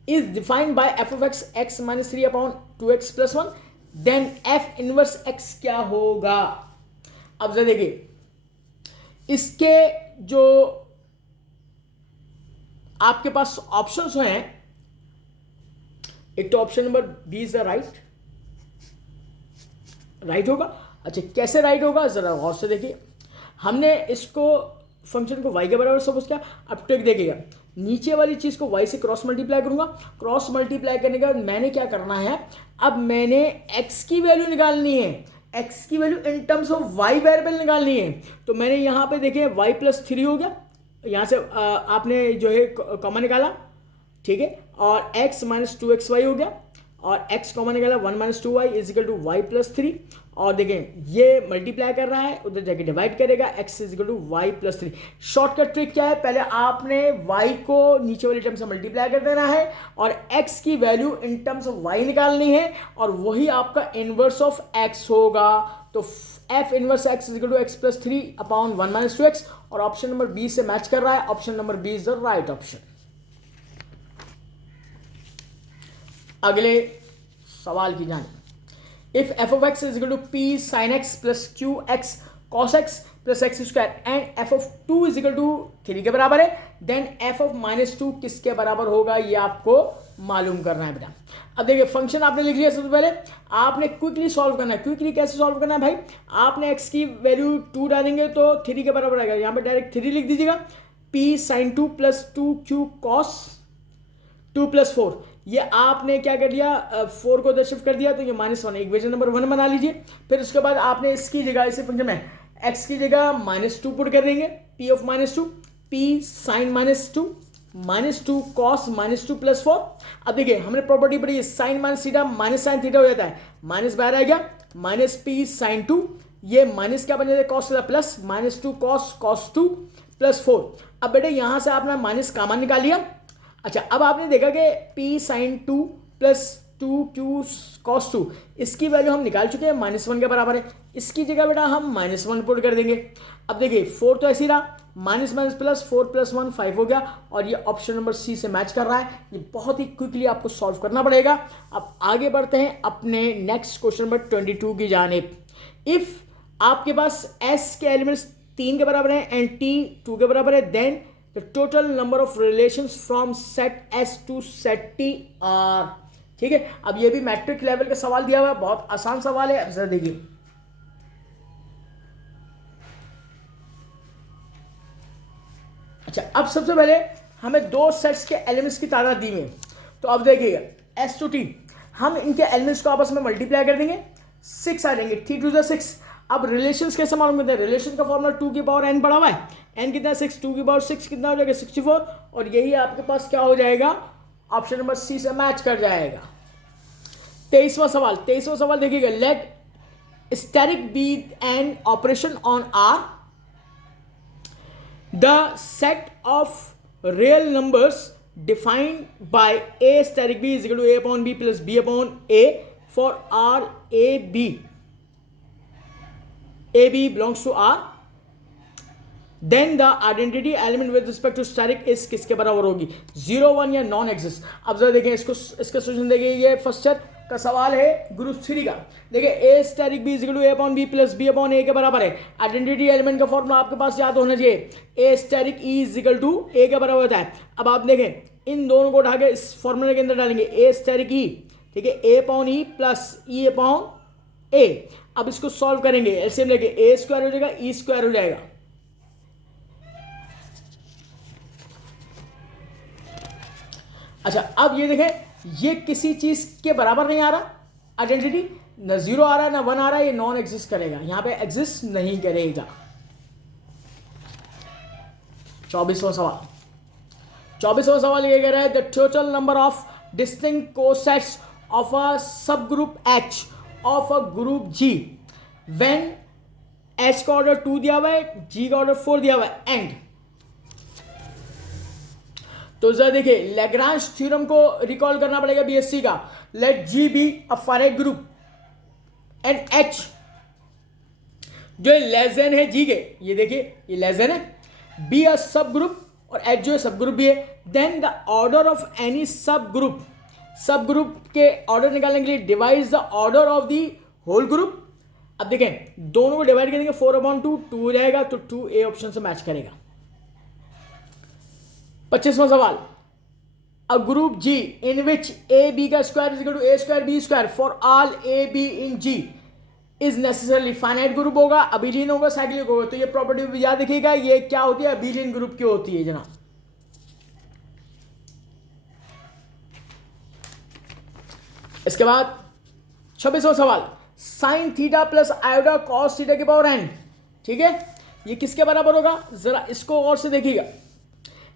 is defined by f of x x minus 3 upon 2x plus 1 then f inverse x क्या होगा। अब जरा देखिए इसके जो आपके पास ऑप्शंस हैं, एक तो option number B is the right होगा। अच्छा कैसे राइट होगा जरा गौर से देखिए, हमने इसको फंक्शन को y के बराबर सपोज किया। अब ट्रिक देखिएगा, नीचे वाली चीज को y से क्रॉस मल्टीप्लाई करूंगा, क्रॉस मल्टीप्लाई करने के बाद मैंने क्या करना है, अब मैंने x की वैल्यू निकालनी है, x की value in terms of y variable निकालनी है। तो मैंने यहां पे देखिए y + 3 हो गया, यहां से आपने जो है कॉमन निकाला, ठीक है, और x - 2xy हो गया और x कॉमन निकाला 1 - 2y = y + 3 और देखें ये मल्टीप्लाई कर रहा है, उधर जाके डिवाइड करेगा, x = y + 3। शॉर्टकट ट्रिक क्या है, पहले आपने y को नीचे वाली टर्म से मल्टीप्लाई कर देना है और x की value in terms of y निकालनी है और वही आपका इनवर्स ऑफ x होगा। तो f inverse x = x + 3 upon 1 - 2x और ऑप्शन नंबर बी से मैच कर रहा है, option number B is the right option. अगले सवाल की जाने, if f of x = p sin x + qx cos x + x² and f of 2 = 3 के बराबर है, देन f of -2 किसके बराबर होगा, ये आपको मालूम करना है बेटा। अब देखिए फंक्शन आपने लिख लिया, सबसे पहले आपने क्विकली सॉल्व करना है। क्विकली कैसे सॉल्व करना है भाई, आपने x की वैल्यू 2 डालेंगे तो 3 के बराबर आएगा, यहाँ पे डायरेक्ट 3 लिख दीजिएगा। p sin 2 + 2q cos 2 + 4, ये आपने क्या कर दिया 4 को 10 शिफ्ट कर दिया तो ये -1 इक्वेशन नंबर 1 बना लीजिए। फिर उसके बाद आपने इसकी जगह इसे फंक्शन में x की जगह -2 पुट कर देंगे, p of -2 p sin -2 -2 cos -2 + 4। अब देखिए हमने प्रॉपर्टी पढ़ी है sin -sin थीटा हो जाता है, माइनस बाहर आ गया -p sin 2, ये माइनस क्या बन जाता है cos प्लस -2 cos 2 + 4। अब बेटे यहां से आपने माइनस कॉमन निकाल लिया। अच्छा अब आपने देखा कि p sin 2 + 2q cos 2 इसकी वैल्यू हम निकाल चुके हैं, -1 के बराबर है, इसकी जगह बेटा हम -1 पुट कर देंगे। अब देखिए 4 तो ऐसे ही रहा, माइनस प्लस 4 + 1 5 हो गया और ये ऑप्शन नंबर सी से मैच कर रहा है। ये बहुत ही क्विकली आपको सॉल्व करना पड़ेगा। अब आगे बढ़ते हैं अपने नेक्स्ट क्वेश्चन नंबर 22 की जानिब। इफ आपके पास s के एलिमेंट्स 3 के बराबर है एंड t 2 के बराबर है, then the total number of relations from set S to set T are, ठीक है। अब ये भी मैट्रिक लेवल का सवाल दिया हुआ है, बहुत आसान सवाल है। अब जरा देखिए अच्छा, अब सबसे पहले हमें दो सेट्स के एलिमेंट्स की तादाद दी है, तो अब देखिएगा S to T हम इनके एलिमेंट्स को आपस में मल्टीप्लाई कर देंगे, 6 आ जाएंगे, 3 × 6। अब रिलेशंस कैसे मालूम करते हैं, रिलेशन का फॉर्मूला 2 की पावर n पड़ा हुआ है, n कितना 6, 2 की पावर 6 कितना हो जाएगा 64 और यही आपके पास क्या हो जाएगा, ऑप्शन नंबर सी से मैच कर जाएगा। 23वां सवाल देखिएगा, let static be an operation on R, the set of real numbers defined by a static b = a/b + b/a for r a b a b belongs to R, then the identity element with respect to static is किसके बराबर होगी, 0 1 या non exist. अब जरा देखें इसको, इसका solution देखिए, ये फर्स्ट चैप्टर का सवाल है ग्रुप 3 का। देखिए a static b equal to a upon b plus b upon a के बराबर है। आइडेंटिटी एलिमेंट का फॉर्मूला आपके पास याद होना चाहिए, a static e is equal to a के बराबर होता है। अब आप देखें इन दोनों को उठा के इस फॉर्मूले के अंदर डालेंगे, ए स्टैटिक ई, ठीक है, a upon e plus e upon a. अब इसको सॉल्व करेंगे, एलसीएम लेके ए स्क्वायर हो जाएगा, ई स्क्वायर हो जाएगा। अच्छा अब ये देखें, ये किसी चीज के बराबर नहीं आ रहा, आइडेंटिटी न 0 आ रहा है ना 1 आ रहा है, ये नॉन एग्जिस्ट करेगा, यहां पे एग्जिस्ट नहीं करेगा। 24वां सवाल, 24वां सवाल ये कह रहा है the total number of distinct cosets of a सब group H of a group G when H का ऑर्डर 2 दिया हुआ है, जी का ऑर्डर 4 दिया हुआ है, एंड। तो जरा देखिए लैग्रांज थ्योरम को रिकॉल करना पड़ेगा बीएससी का। Let G be a finite group and H जो लेस देन है जी के, ये देखिए ये लेस देन है, बी अ सब ग्रुप और एच जो है सब ग्रुप भी है, then the order of any sub group के ऑर्डर निकालने के लिए divide the order of the whole group. अब देखें दोनों को डिवाइड करेंगे 4/2 2 हो जाएगा, तो 2A ऑप्शन से मैच करेगा। 25वां सवाल, a group G in which a b का square is equal to a square b square for all a b in G is necessarily finite group होगा, अबिलीन होगा, साइक्लिक होगा। तो ये प्रॉपर्टी भी याद रखिएगा, ये क्या होती है, अबिलीन ग्रुप की होती है जनाब। इसके बाद 26वां सवाल, sine theta plus iota cos theta की पावर n, ठीक है, ये किसके बराबर होगा, जरा इसको और से देखिएगा।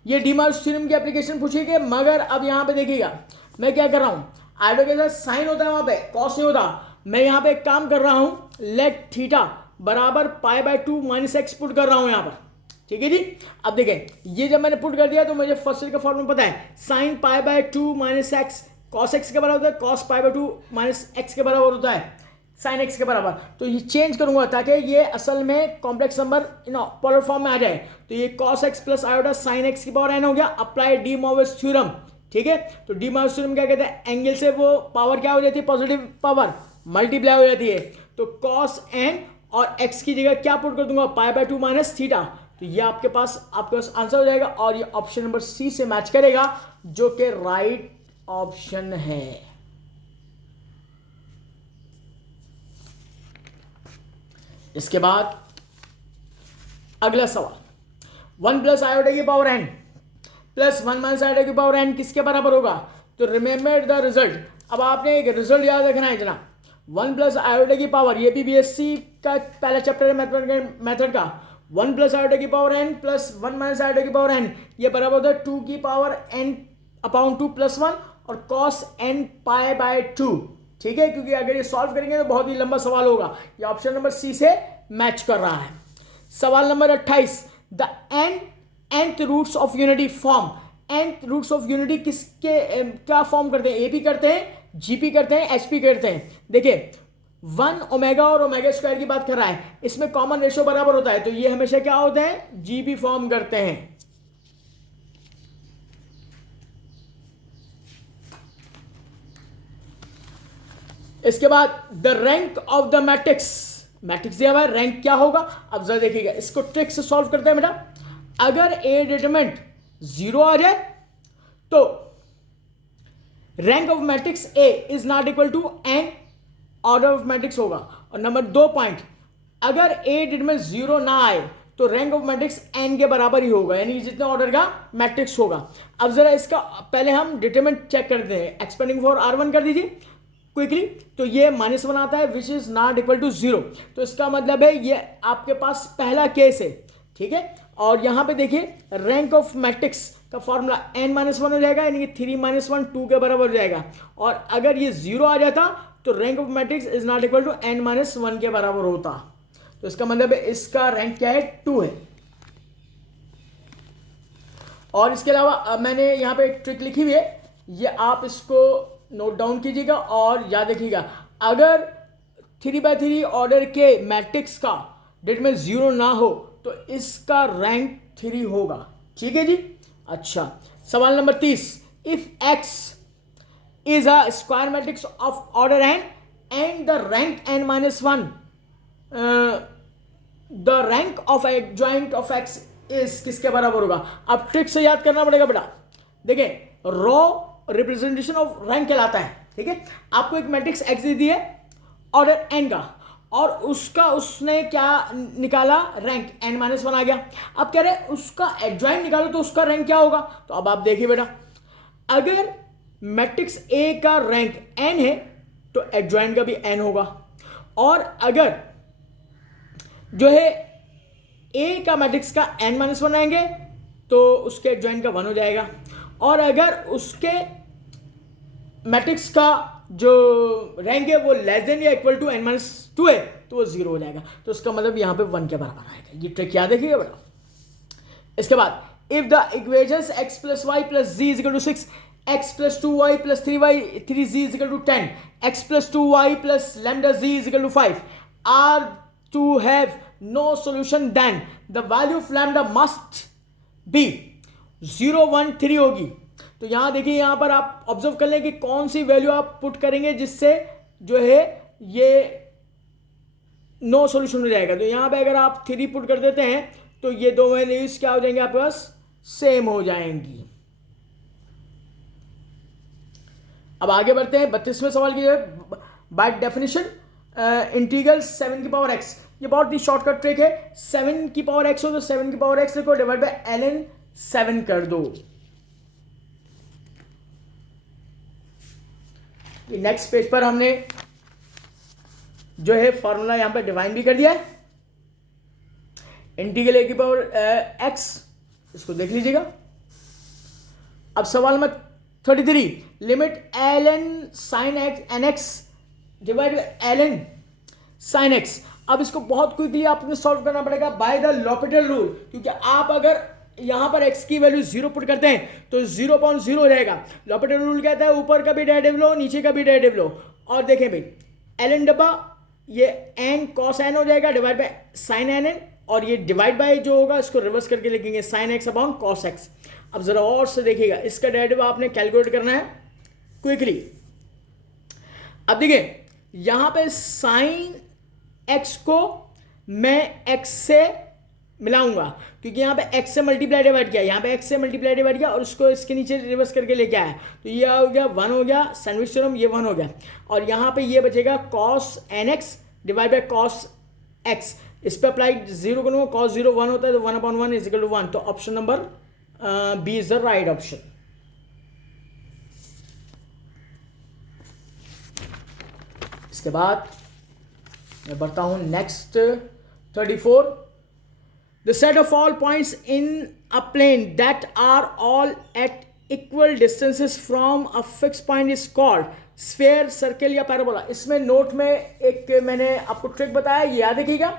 ये डीमार्स थ्योरम की एप्लीकेशन पूछिएगा, मगर अब यहां पे देखिएगा मैं क्या कर रहा हूं, आयोडा के साथ साइन होता है, वहां पे कॉस नहीं होता। मैं यहां पे एक काम कर रहा हूं, लेट थीटा बराबर π/2 माइनस एक्स पुट कर रहा हूं यहां पर, ठीक है जी। अब देखें ये जब मैंने पुट कर दिया तो मुझे फर्स्ट का फॉर्मूला पता है, sine π/2 minus x cos x के बराबर होता है, कॉस π/2 माइनस एक्स के बराबर होता है साइन एक्स के बराबर। तो ये चेंज करूंगा ताकि ये असल में कॉम्प्लेक्स नंबर पोलर फॉर्म में आ जाए। तो ये cos x plus iota sine x की पावर n हो गया, अप्लाई डी मोविस थ्योरम, ठीक है। तो डी मोविस थ्योरम क्या कहते हैं, एंगल से वो पावर क्या हो जाती है, पॉजिटिव पावर मल्टीप्लाई हो जाती है। तो कॉस n और x की जगह क्या पुट कर दूंगा, π/2 माइनस थीटा। तो ये आपके पास आंसर हो जाएगा, और ये ऑप्शन नंबर सी से मैच करेगा जो कि राइट ऑप्शन है। इसके बाद अगला सवाल, 1 प्लस आयोडा की power n plus 1 minus iota की पावर n किसके बराबर होगा। तो रिमेंबर द रिजल्ट। अब आपने एक रिजल्ट याद रखना है जनाब, 1 प्लस आयोडा की पावर, ये भी बीएससी का पहला चैप्टर है मेथड का। 1 प्लस आयोडा की power n plus 1 minus iota की पावर n, ये बराबर होता है 2 की पावर n अपॉन 2 प्लस 1 और कॉस n π/2, ठीक है। क्योंकि अगर ये सॉल्व करेंगे तो बहुत ही लंबा सवाल होगा, ये ऑप्शन नंबर सी से मैच कर रहा है। सवाल नंबर 28, the nth roots of unity form, nth roots of unity किसके क्या फॉर्म करते हैं, एपी करते हैं, जीपी करते हैं, एचपी करते हैं। देखिए 1 ओमेगा और ओमेगा स्क्वायर की बात कर रहा है, इसमें कॉमन रेशियो बराबर होता है, तो ये हमेशा क्या होते हैं, जीपी फॉर्म करते हैं। इसके बाद the rank of the matrix दिया हुआ है, रैंक क्या होगा। अब जरा देखिएगा, इसको ट्रिक से सॉल्व करते हैं बेटा। अगर ए डिटरमिनेंट 0 आ जाए तो rank of matrix A is not equal to n order of matrix होगा। और नंबर 2 पॉइंट, अगर ए डिटरमिनेंट 0 ना आए तो रैंक ऑफ मैट्रिक्स एन के बराबर ही होगा, यानी जितने ऑर्डर का मैट्रिक्स होगा। अब जरा इसका पहले हम डिटरमिनेंट चेक करते हैं, एक्सपेंडिंग फॉर R1 कर दीजिए क्विकली। तो ये -1 आता है which is not equal to 0, तो इसका मतलब है ये आपके पास पहला केस है, ठीक है। और यहां पे देखिए रैंक ऑफ मैट्रिक्स का फॉर्मूला n-1 हो जाएगा, यानी कि 3-1 2 के बराबर हो जाएगा। और अगर ये 0 आ जाता तो rank of matrix is not equal to n-1 के बराबर होता। तो इसका मतलब है इसका रैंक क्या है, 2 है। और इसके अलावा मैंने यहाँ पे एक ट्रिक लिखी हुई है, ये आप इसको नोट डाउन कीजिएगा और याद रखिएगा। अगर 3/3 ऑर्डर के मैट्रिक्स का डेट में 0 ना हो तो इसका रैंक 3 होगा। ठीक है जी। अच्छा, सवाल number 30, if x is a square matrix of order n and the rank n minus 1, the rank of adjoint of x is किसके बराबर होगा? अब ट्रिक से याद करना पड़ेगा बेटा। देखिए, रॉ रिप्रेजेंटेशन ऑफ रैंक कहलाता है। ठीक है, आपको एक मैट्रिक्स x दे दी है ऑर्डर n का, और उसका उसने क्या निकाला? रैंक n-1 आ गया। अब कह रहे उसका एडजॉइंट निकालो तो उसका रैंक क्या होगा? तो अब आप देखिए बेटा, अगर मैट्रिक्स ए का रैंक n है तो एडजॉइंट का भी n होगा, और अगर जो है ए का मैट्रिक्स का n-1 आएंगे तो उसके एडजॉइंट का 1 हो जाएगा, और अगर उसके मैट्रिक्स का जो रैंक है वो लेस देन या इक्वल टू n-2 है तो वो 0 हो जाएगा। तो उसका मतलब यहाँ पे 1 के बराबर आएगा। ये ट्रिक याद रखिएगा बेटा। इसके बाद, if the equations x + y + z = 6, x + 2y + 3z = 10, x + 2y + λz = 5 are to have no solution, then the value of lambda must be 0, 1, 3 होगी। तो यहां देखिए, यहां पर आप ऑब्जर्व कर लें कि कौन सी वैल्यू आप पुट करेंगे जिससे जो है ये नो सॉल्यूशन हो जाएगा। तो यहां पे अगर आप 3 पुट कर देते हैं तो ये दो वैल्यूज क्या हो जाएंगे आपके पास? सेम हो जाएंगी। अब आगे बढ़ते हैं 32वें सवाल की। बाय डेफिनेशन इंटीग्रल 7 की पावर x, ये बहुत ही शॉर्टकट ट्रिक है। 7 की पावर x हो तो 7 की पावर x लिखो, डिवाइड बाय ln 7 कर दो। नेक्स्ट पेज पर हमने जो है फॉर्मूला यहां पे डिवाइन भी कर दिया है। इंटीग्रल a की पावर x, इसको देख लीजिएगा। अब सवाल number 33, limit ln sin x nx divide by ln sin x। अब इसको बहुत क्विकली आपने सॉल्व करना पड़ेगा बाय द लॉपिटल रूल, क्योंकि आप अगर यहां पर x की वैल्यू 0 पुट करते हैं तो 0.0 हो जाएगा। लॉपिटल रूल कहता है ऊपर का भी डेरिवेटिव लो, नीचे का भी डेरिवेटिव लो। और देखें भाई, ln डब्बा ये n cos n हो जाएगा डिवाइड बाय sin nn, और ये डिवाइड बाय जो होगा इसको रिवर्स करके लिखेंगे sin x upon cos x। अब जरा और से देखिएगा, इसका डेरिवेटिव आपने कैलकुलेट करना है क्विकली। अब देखिए, यहां पे sin x को मैं x से मिलाऊंगा, क्योंकि यहां पे x से मल्टीप्लाई डिवाइड किया, यहां पे x से मल्टीप्लाई डिवाइड किया और उसको इसके नीचे रिवर्स करके लेके आया, तो ये हो गया 1 हो गया, सैंडविच थ्योरम ये 1 हो गया, और यहां पे ये बचेगा cos nx divide by cos x। इस पे अप्लाई 0 करूंगा, cos 0 1 होता है तो 1/1 इज इक्वल टू 1। तो option number B is the right option. इसके बाद मैं बढ़ता हूं next 34, the set of all points in a plane that are all at equal distances from a fix point is called sphere, circle या parabola. इसमें note में एक मैंने आपको ट्रिक बताया, ये याद रखिएगा।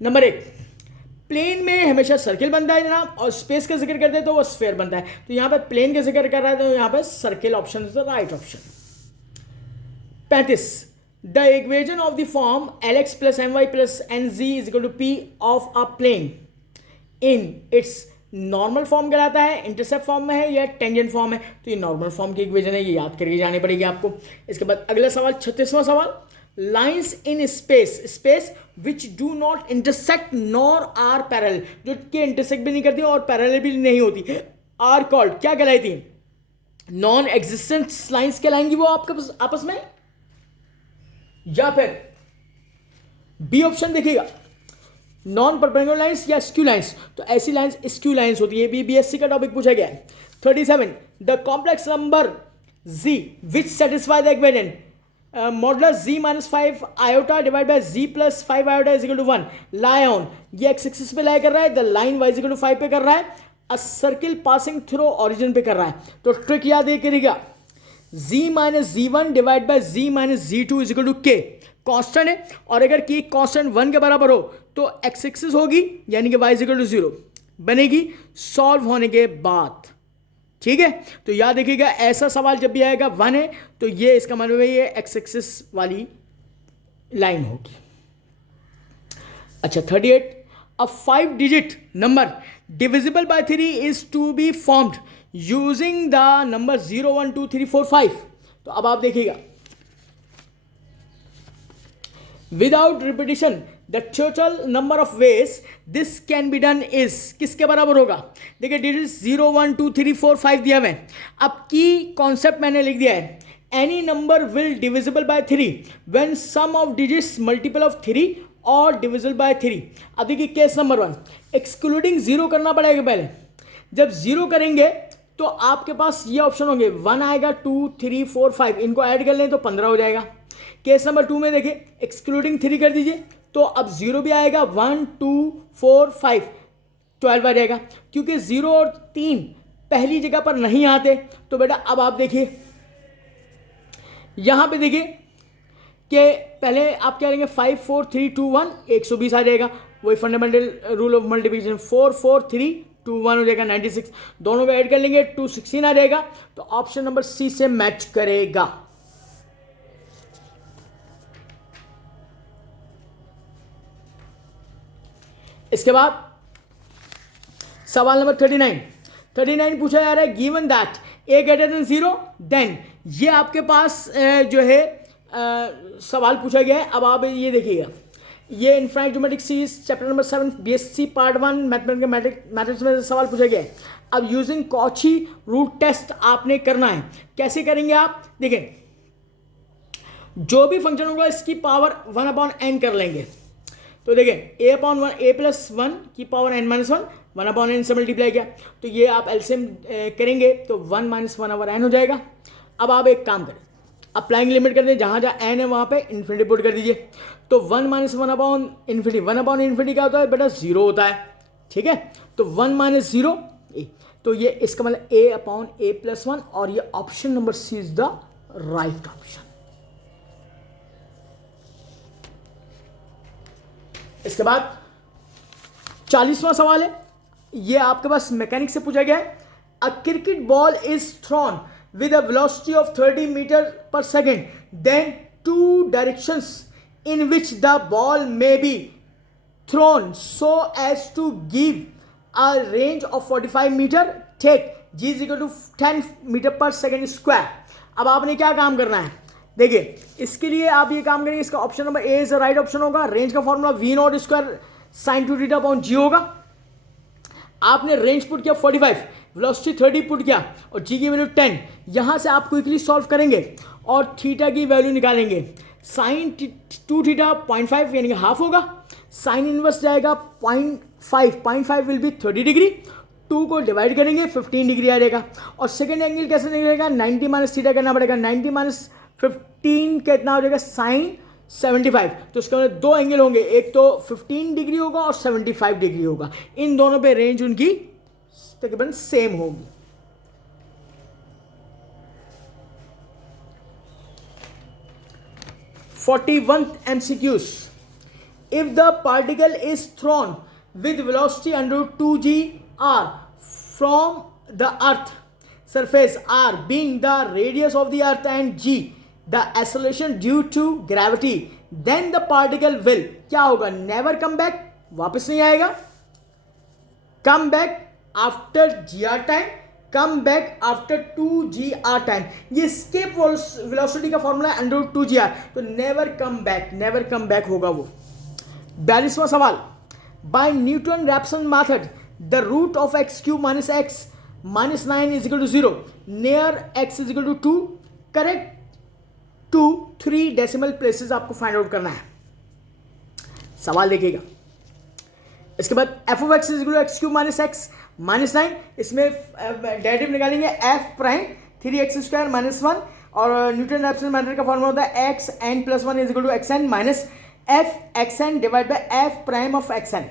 नंबर 1, प्लेन में हमेशा सर्किल बनता है जनाब, और स्पेस का जिक्र करते हैं तो वो स्फीयर बनता है। तो यहां पे प्लेन का जिक्र कर रहा है तो यहां पे circle option is the right option. 35, the equation of the form lx plus my plus nz is equal to p of a plane in its normal form कहलाता है, इंटरसेप्ट फॉर्म में है या टेंजेंट फॉर्म है। तो ये normal form की equation है, ये याद करके जानी पड़ेगी आपको। इसके बाद अगला सवाल 36वां सवाल, lines in space which do not intersect nor are parallel, जो कि इंटरसेक्ट भी नहीं करती और पैरेलल भी नहीं होती, आर कॉल्ड क्या कहलाती है? नॉन एग्जिस्टेंट लाइंस कहलाएंगी वो आपके आपस में, या फिर बी ऑप्शन देखिएगा, नॉन परपेंडिकुलर लाइंस या स्क्यू लाइंस। तो ऐसी लाइंस स्क्यू लाइंस होती है, बीएससी का टॉपिक पूछा गया है। 37, the complex number z which satisfy the equation modulus z - 5 iota divide by z + 5 iota is equal to 1 lie on, ये एक्स एक्सिस पे लाई कर रहा है, the line y is equal to 5 पे कर रहा है, a circle passing through origin पे कर रहा है। तो ट्रिक याद करिएगा, z - z1 divide by z - z2 is equal to k, constant है, और अगर k कांस्टेंट 1 के बराबर हो तो एक्स एक्सिस होगी, यानी कि y इज इक्वल टू 0 बनेगी सॉल्व होने के बाद। ठीक है, तो याद रखिएगा ऐसा सवाल जब भी आएगा 1 है तो ये इसका मतलब है ये एक्स एक्सिस वाली लाइन होगी। अच्छा 38, a 5-digit number divisible by 3 is to be formed using the number 0 1 2 3 4 5. तो अब आप देखिएगा, without repetition the total number of ways this can be done is किसके बराबर होगा? देखिए डिजिट 0 1 2 3 4 5 दिया हुआ है। अब की कॉन्सेप्ट मैंने लिख दिया है, any number will divisible by 3 when sum of digits multiple of 3 और डिविजिबल बाय 3। अब देखिए केस नंबर 1, एक्सक्लूडिंग जीरो करना पड़ेगा पहले। जब जीरो करेंगे तो आपके पास ये ऑप्शन होंगे, 1 आएगा, 2 3 4 5, इनको ऐड कर लें तो 15 हो जाएगा। केस नंबर 2 में देखिए एक्सक्लूडिंग 3 कर दीजिए तो अब 0 भी आएगा, 1 2 4 5 12 आ जाएगा। क्योंकि 0 और 3 पहली जगह पर नहीं आते तो बेटा अब आप देखिए यहां पे देखिए कि पहले आप क्या लेंगे, 5 4 3 2 1 120 आ जाएगा। वही फंडामेंटल रूल ऑफ मल्टीप्लिकेशन, 4 4 3 2 1 हो जाएगा 96। दोनों को ऐड कर लेंगे 216 आ जाएगा। तो ऑप्शन नंबर सी से मैच करेगा। इसके बाद सवाल नंबर 39 पूछा जा रहा है, given that a greater than 0 then, ये आपके पास जो है सवाल पूछा गया है। अब आप ये देखिएगा, ये infinite geometric series chapter number 7 BSc part 1 mathematics में सवाल पूछा गया है। अब यूजिंग कॉची रूट टेस्ट आपने करना है। कैसे करेंगे आप? देखें, जो भी फंक्शन होगा इसकी पावर 1/n कर लेंगे। तो देखें a/1 a+1 की पावर n-1 1/n से मल्टीप्लाई किया, तो ये आप एलसीएम करेंगे तो 1 - 1/n हो जाएगा। अब आप एक काम करें, अप्लाइंग लिमिट कर दें, जहाँ जहाँ n है वहाँ पे इन्फिनिटी पुट कर दीजिए। तो 1 - 1/∞, 1/∞ क्या होता है बेटा? 0 होता है। ठीक है, तो 1 - 0 a, तो ये इसका मतलब a/a+1 और ये option number C is the right option. इसके बाद 40वां सवाल है, ये आपके पास मैकेनिक्स से पूछा गया है। A cricket ball is thrown with a velocity of 30 metre per second, then 2 directions in which the ball may be thrown so as to give a range of 45 metre, take g = 10 metre per second square. अब आपने क्या काम करना है? देखिए इसके लिए आप ये काम करेंगे, इसका option number A is right option होगा। रेंज का फॉर्मूला v0² sin 2θ/g होगा। आपने रेंज पुट किया 45, वेलोसिटी 30 पुट किया और g की वैल्यू 10। यहां से आप क्विकली सॉल्व करेंगे और थीटा की वैल्यू निकालेंगे। साइन 2θ 0.5 यानी कि हाफ होगा, साइन इनवर्स जाएगा 0.5 विल बी 30 डिग्री, 2 को डिवाइड करेंगे 15 डिग्री आ जाएगा। और सेकेंड एंगल कैसे निकलेगा? 90 - थीटा करना पड़ेगा। 90 - 15 कितना हो जाएगा? साइन 75। तो इसके अंदर 2 एंगल होंगे, एक तो 15 डिग्री होगा और 75 डिग्री होगा। इन दोनों पे रेंज उनकी तकरीबन सेम होगी। MCQs, if the particle is thrown with velocity under 2g(r) from the earth surface, r being the radius of the earth and g the acceleration due to gravity, then the particle will क्या होगा? never come back, वापस नहीं आएगा। come back after gr time, come back after 2gr time। ये escape velocity का formula है under 2gr, तो never come back होगा वो। 42वां सवाल, by Newton Raphson method the root of x³ - x - 9 = 0 near x = 2, correct 2 3 decimal places आपको find out करना है। सवाल देखिएगा। इसके बाद f(x) = x³ - x - 9, इसमें डेरिवेटिव निकालेंगे f' 3x² - 1 और न्यूटन रैप्सन मेथड का फॉर्मूला होता है xn + 1 = xn minus fxn divide by f' of xn।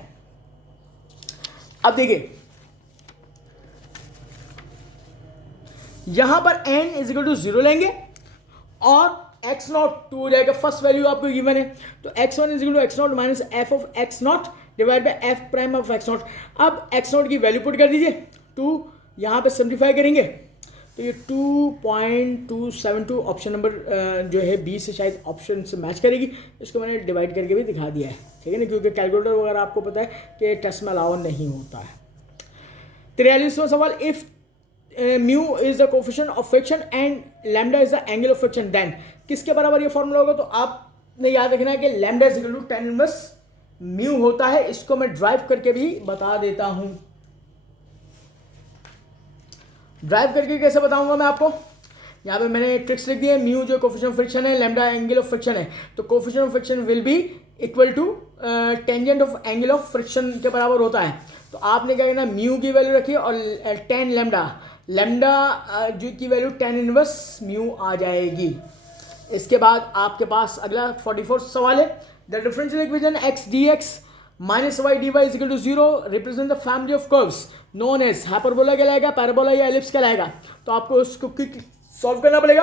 अब देखिए यहां पर n = 0 लेंगे और x0 2 हो जाएगा। फर्स्ट वैल्यू आपको गिवन है, तो x1 = x0 minus f of x0 divide by f' of x0। अब x0 की वैल्यू पुट कर दीजिए 2, यहां पे सिंप्लीफाई करेंगे तो ये 2.272 ऑप्शन नंबर जो है बी से शायद ऑप्शन से मैच करेगी। इसको मैंने डिवाइड करके भी दिखा दिया है, ठीक है ना, क्योंकि कैलकुलेटर वगैरह आपको पता है कि टेस्ट में अलाउ नहीं होता है। 43वां सवाल, if mu is the coefficient of friction and lambda is the angle of friction, then किसके बराबर ये फॉर्मूला होगा? तो आपने याद रखना है कि lambda is equal to tan inverse mu होता है। इसको मैं ड्राइव करके भी बता देता हूं। ड्राइव करके कैसे बताऊंगा मैं आपको? यहाँ पे मैंने ट्रिक्स लिख दी है। म्यू जो कोफिशिएंट ऑफ फ्रिक्शन है, लैम्डा एंगल ऑफ फ्रिक्शन है, तो coefficient of friction will be equal to tangent of angle of friction के बराबर होता है। तो आपने क्या करना, म्यू की वैल्यू रखिए और tan लैम्डा जो की वैल्यू tan इनवर्स म्यू आ जाएगी। इसके बाद आपके पास अगला 44 सवाल है, the differential equation x dx minus y dy is equal to 0 represent the family of curves known as hyperbola कहलाएगा, पैराबोला या एलिप्स कहलाएगा। तो आपको उसको क्विक सॉल्व करना पड़ेगा।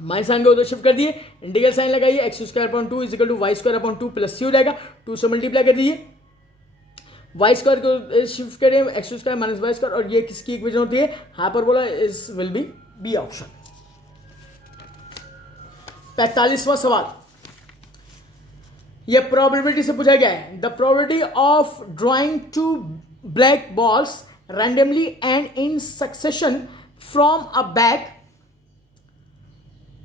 माइनस साइन को उधर शिफ्ट कर दिए, इंटीग्रल साइन लगाइए, x² is equal to y² plus c हो जाएगा, 2 से मल्टीप्लाई कर दीजिए, y² को शिफ्ट करें x² माइनस y², और ये किसकी इक्वेशन होती है? Hyperbola. Is will be B option. 45वां सवाल, यह प्रोबेबिलिटी से पूछा गया है। The probability of drawing 2 black balls randomly and in succession from a bag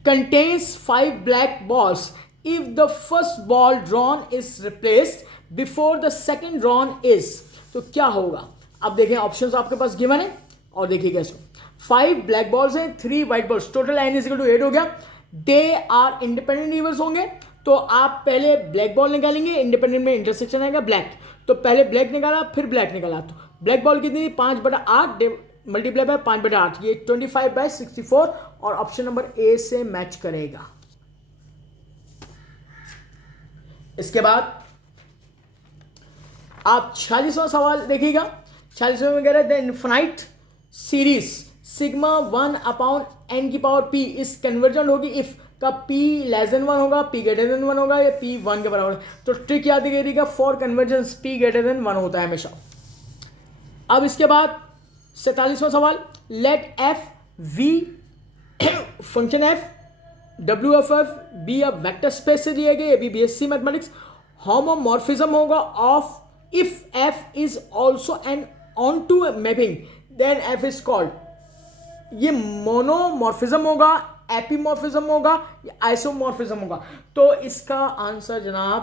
contains 5 black balls if the first ball drawn is replaced before the second drawn is। तो क्या होगा? अब देखें, ऑप्शंस आपके पास गिवन है और देखिएगा इसको। 5 ब्लैक बॉल्स हैं, 3 white balls, total n is equal to 8 हो गया। दे आर इंडिपेंडेंट नेबर्स होंगे, तो आप पहले ब्लैक बॉल निकालेंगे, इंडिपेंडेंट में इंटरसेक्शन आएगा ब्लैक, तो पहले ब्लैक निकाला फिर ब्लैक निकाला। तो ब्लैक बॉल कितनी? 5/8 मल्टीप्लाई बाय 5/8, ये 25/64, और ऑप्शन नंबर ए से मैच करेगा। इसके बाद आप 46वां सवाल देखिएगा। 46वां में कह रहे हैं the infinite series sigma 1/n⁻p इस कन्वर्जेंट होगी इफ का p <1 होगा, p > 1 होगा, या p 1 के बराबर। तो ट्रिक याद करिएगा, फॉर कन्वर्जेंस p > 1 होता है हमेशा। अब इसके बाद 47वां सवाल, let f v function f w of f be a vector space से दिया गया, अभी BSc मैथमेटिक्स। होमोमॉर्फिज्म होगा of if f is also an onto mapping then f is called. ये मोनोमॉर्फिज्म होगा, एपीमॉर्फिज्म होगा, या आइसोमॉर्फिज्म होगा? तो इसका आंसर जनाब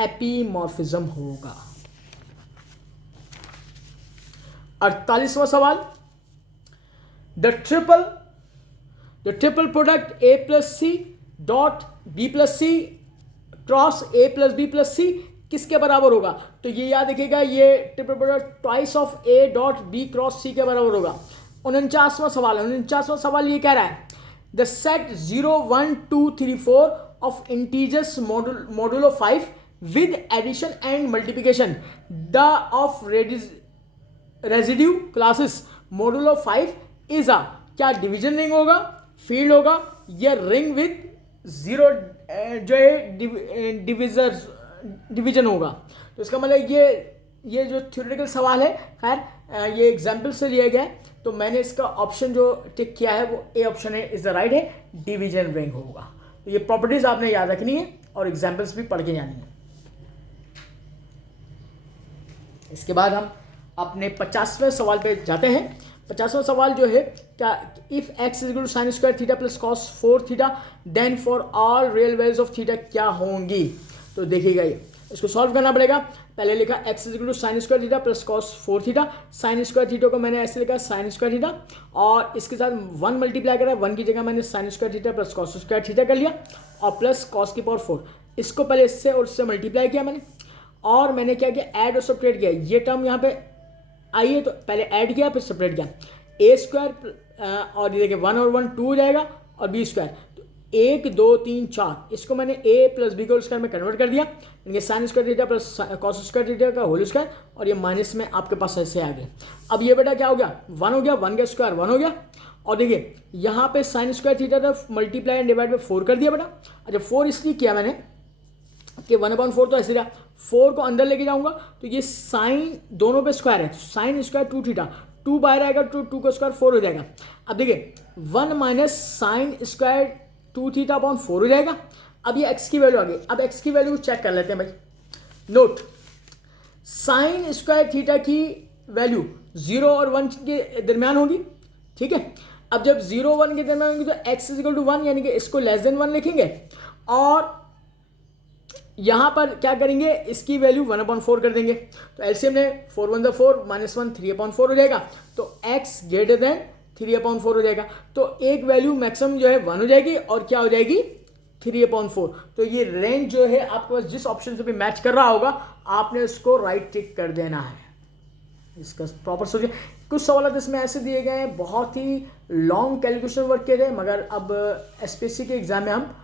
एपीमॉर्फिज्म होगा। 48वां सवाल, the triple product a plus c dot b plus c cross a plus b plus c किसके बराबर होगा? तो ये याद रखिएगा, ये triple product twice of a dot b cross c के बराबर होगा। 49वां सवाल ये कह रहा है, the set 0 1 2 3 4 of integers modulo 5 with addition and multiplication the of residue classes modulo 5 is a, क्या डिवीजन रिंग होगा, फील्ड होगा, या रिंग विद 0 जो है डिवीजन होगा? तो इसका मतलब ये जो थ्योरेटिकल सवाल है, खैर ये एग्जाम्पल से लिया गया है, तो मैंने इसका ऑप्शन जो टिक किया है वो ए ऑप्शन है, इज द राइट है, डिवीजन रिंग होगा। तो ये प्रॉपर्टीज आपने याद रखनी है और एग्जाम्पल्स भी पढ़ के जानी है। इसके बाद हम अपने 50वें सवाल पे जाते हैं। 50वां सवाल जो है, क्या if x is equal to sine square theta plus cos 4 theta then for all real values of theta क्या होंगी? तो देखिएगा, ये इसको सॉल्व करना पड़ेगा। पहले लिखा x is equal to sine square theta plus cos 4 theta, sine square theta को मैंने ऐसे लिखा साइन स्क्वायर थीटा, और इसके साथ 1 मल्टीप्लाई करा, 1 की जगह मैंने sign square theta plus cos square theta कर लिया, और प्लस कॉस की पावर 4। इसको पहले इससे और इससे मल्टीप्लाई किया मैंने, और मैंने क्या किया, ऐड और सपरेट किया। ये टर्म यहाँ पे आई है तो पहले ऐड किया फिर सेपरेट किया, ए स्क्वायर और ये देखिए 1 और 1 2 हो जाएगा, और बी स्क्वायर, तो 1 2 3 4, इसको मैंने ए प्लस बी को स्क्वायर में कन्वर्ट कर दिया, यानी sign square theta plus cos square theta का होल स्क्वायर, और ये माइनस में आपके पास ऐसे आ गए। अब ये बेटा क्या हो गया, 1 हो गया, 1 का स्क्वायर 1 हो गया, और देखिए यहाँ पे साइन स्क्वायर थीटा था मल्टीप्लाई एंड डिवाइड बाई 4 कर दिया बेटा। अच्छा 4 इसलिए किया मैंने कि 1/4 तो ऐसे रहा, 4 को अंदर लेके जाऊंगा तो ये साइन दोनों पे स्क्वायर है, तो साइन स्क्वायर 2 थीटा, 2 बाहर आएगा तो 2 का स्क्वायर 4 हो जाएगा। अब देखिए 1 minus sine square 2 theta upon 4 हो जाएगा। अब ये x की वैल्यू आ गई। अब x की वैल्यू चेक कर लेते हैं भाई। नोट, साइन स्क्वायर थीटा की वैल्यू 0 और 1 के दरमियान होगी, ठीक है। अब जब 0 1 के दरमियान होगी तो x इज इक्वल टू 1, यानी कि इसको लेस देन 1 लिखेंगे और यहां पर क्या करेंगे, इसकी वैल्यू 1/4 कर देंगे। तो एलसीएम में 4 1 4 माइनस 1 3/4 हो जाएगा, तो x ग्रेटर देन 3/4 हो जाएगा। तो एक वैल्यू मैक्सिमम जो है 1 हो जाएगी और क्या हो जाएगी 3/4। तो ये रेंज जो है आपके पास जिस ऑप्शन से भी मैच कर रहा होगा आपने उसको राइट टिक कर देना है। इसका प्रॉपर सोचिए। कुछ सवाल इसमें ऐसे दिए गए हैं, बहुत ही लॉन्ग कैलकुलेशन वर्क किए गए, मगर अब एसपीएससी के एग्जाम में हम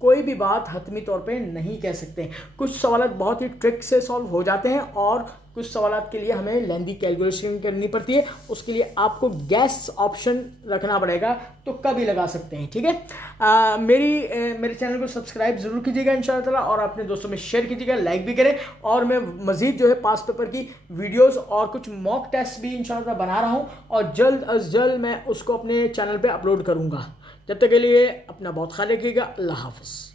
कोई भी बात हतमी तौर पे नहीं कह सकते। कुछ सवाल बहुत ही ट्रिक से सॉल्व हो जाते हैं और कुछ सवाल के लिए हमें लेंदी कैलकुलेशन करनी पड़ती है, उसके लिए आपको गैस ऑप्शन रखना पड़ेगा, तो कभी लगा सकते हैं, ठीक है। मेरे चैनल को सब्सक्राइब जरूर कीजिएगा इंशाअल्लाह ताला, और अपने दोस्तों में शेयर कीजिएगा, लाइक भी करें। और मैं मजीद जो है पास पेपर की वीडियोस और कुछ मॉक टेस्ट भी इंशाअल्लाह बना रहा हूँ और जल्द अज जल्द मैं उसको अपने चैनल पर अपलोड करूँगा। जब तक के लिए अपना बहुत ख्याल रखिएगा। अल्लाह हाफ़िज़।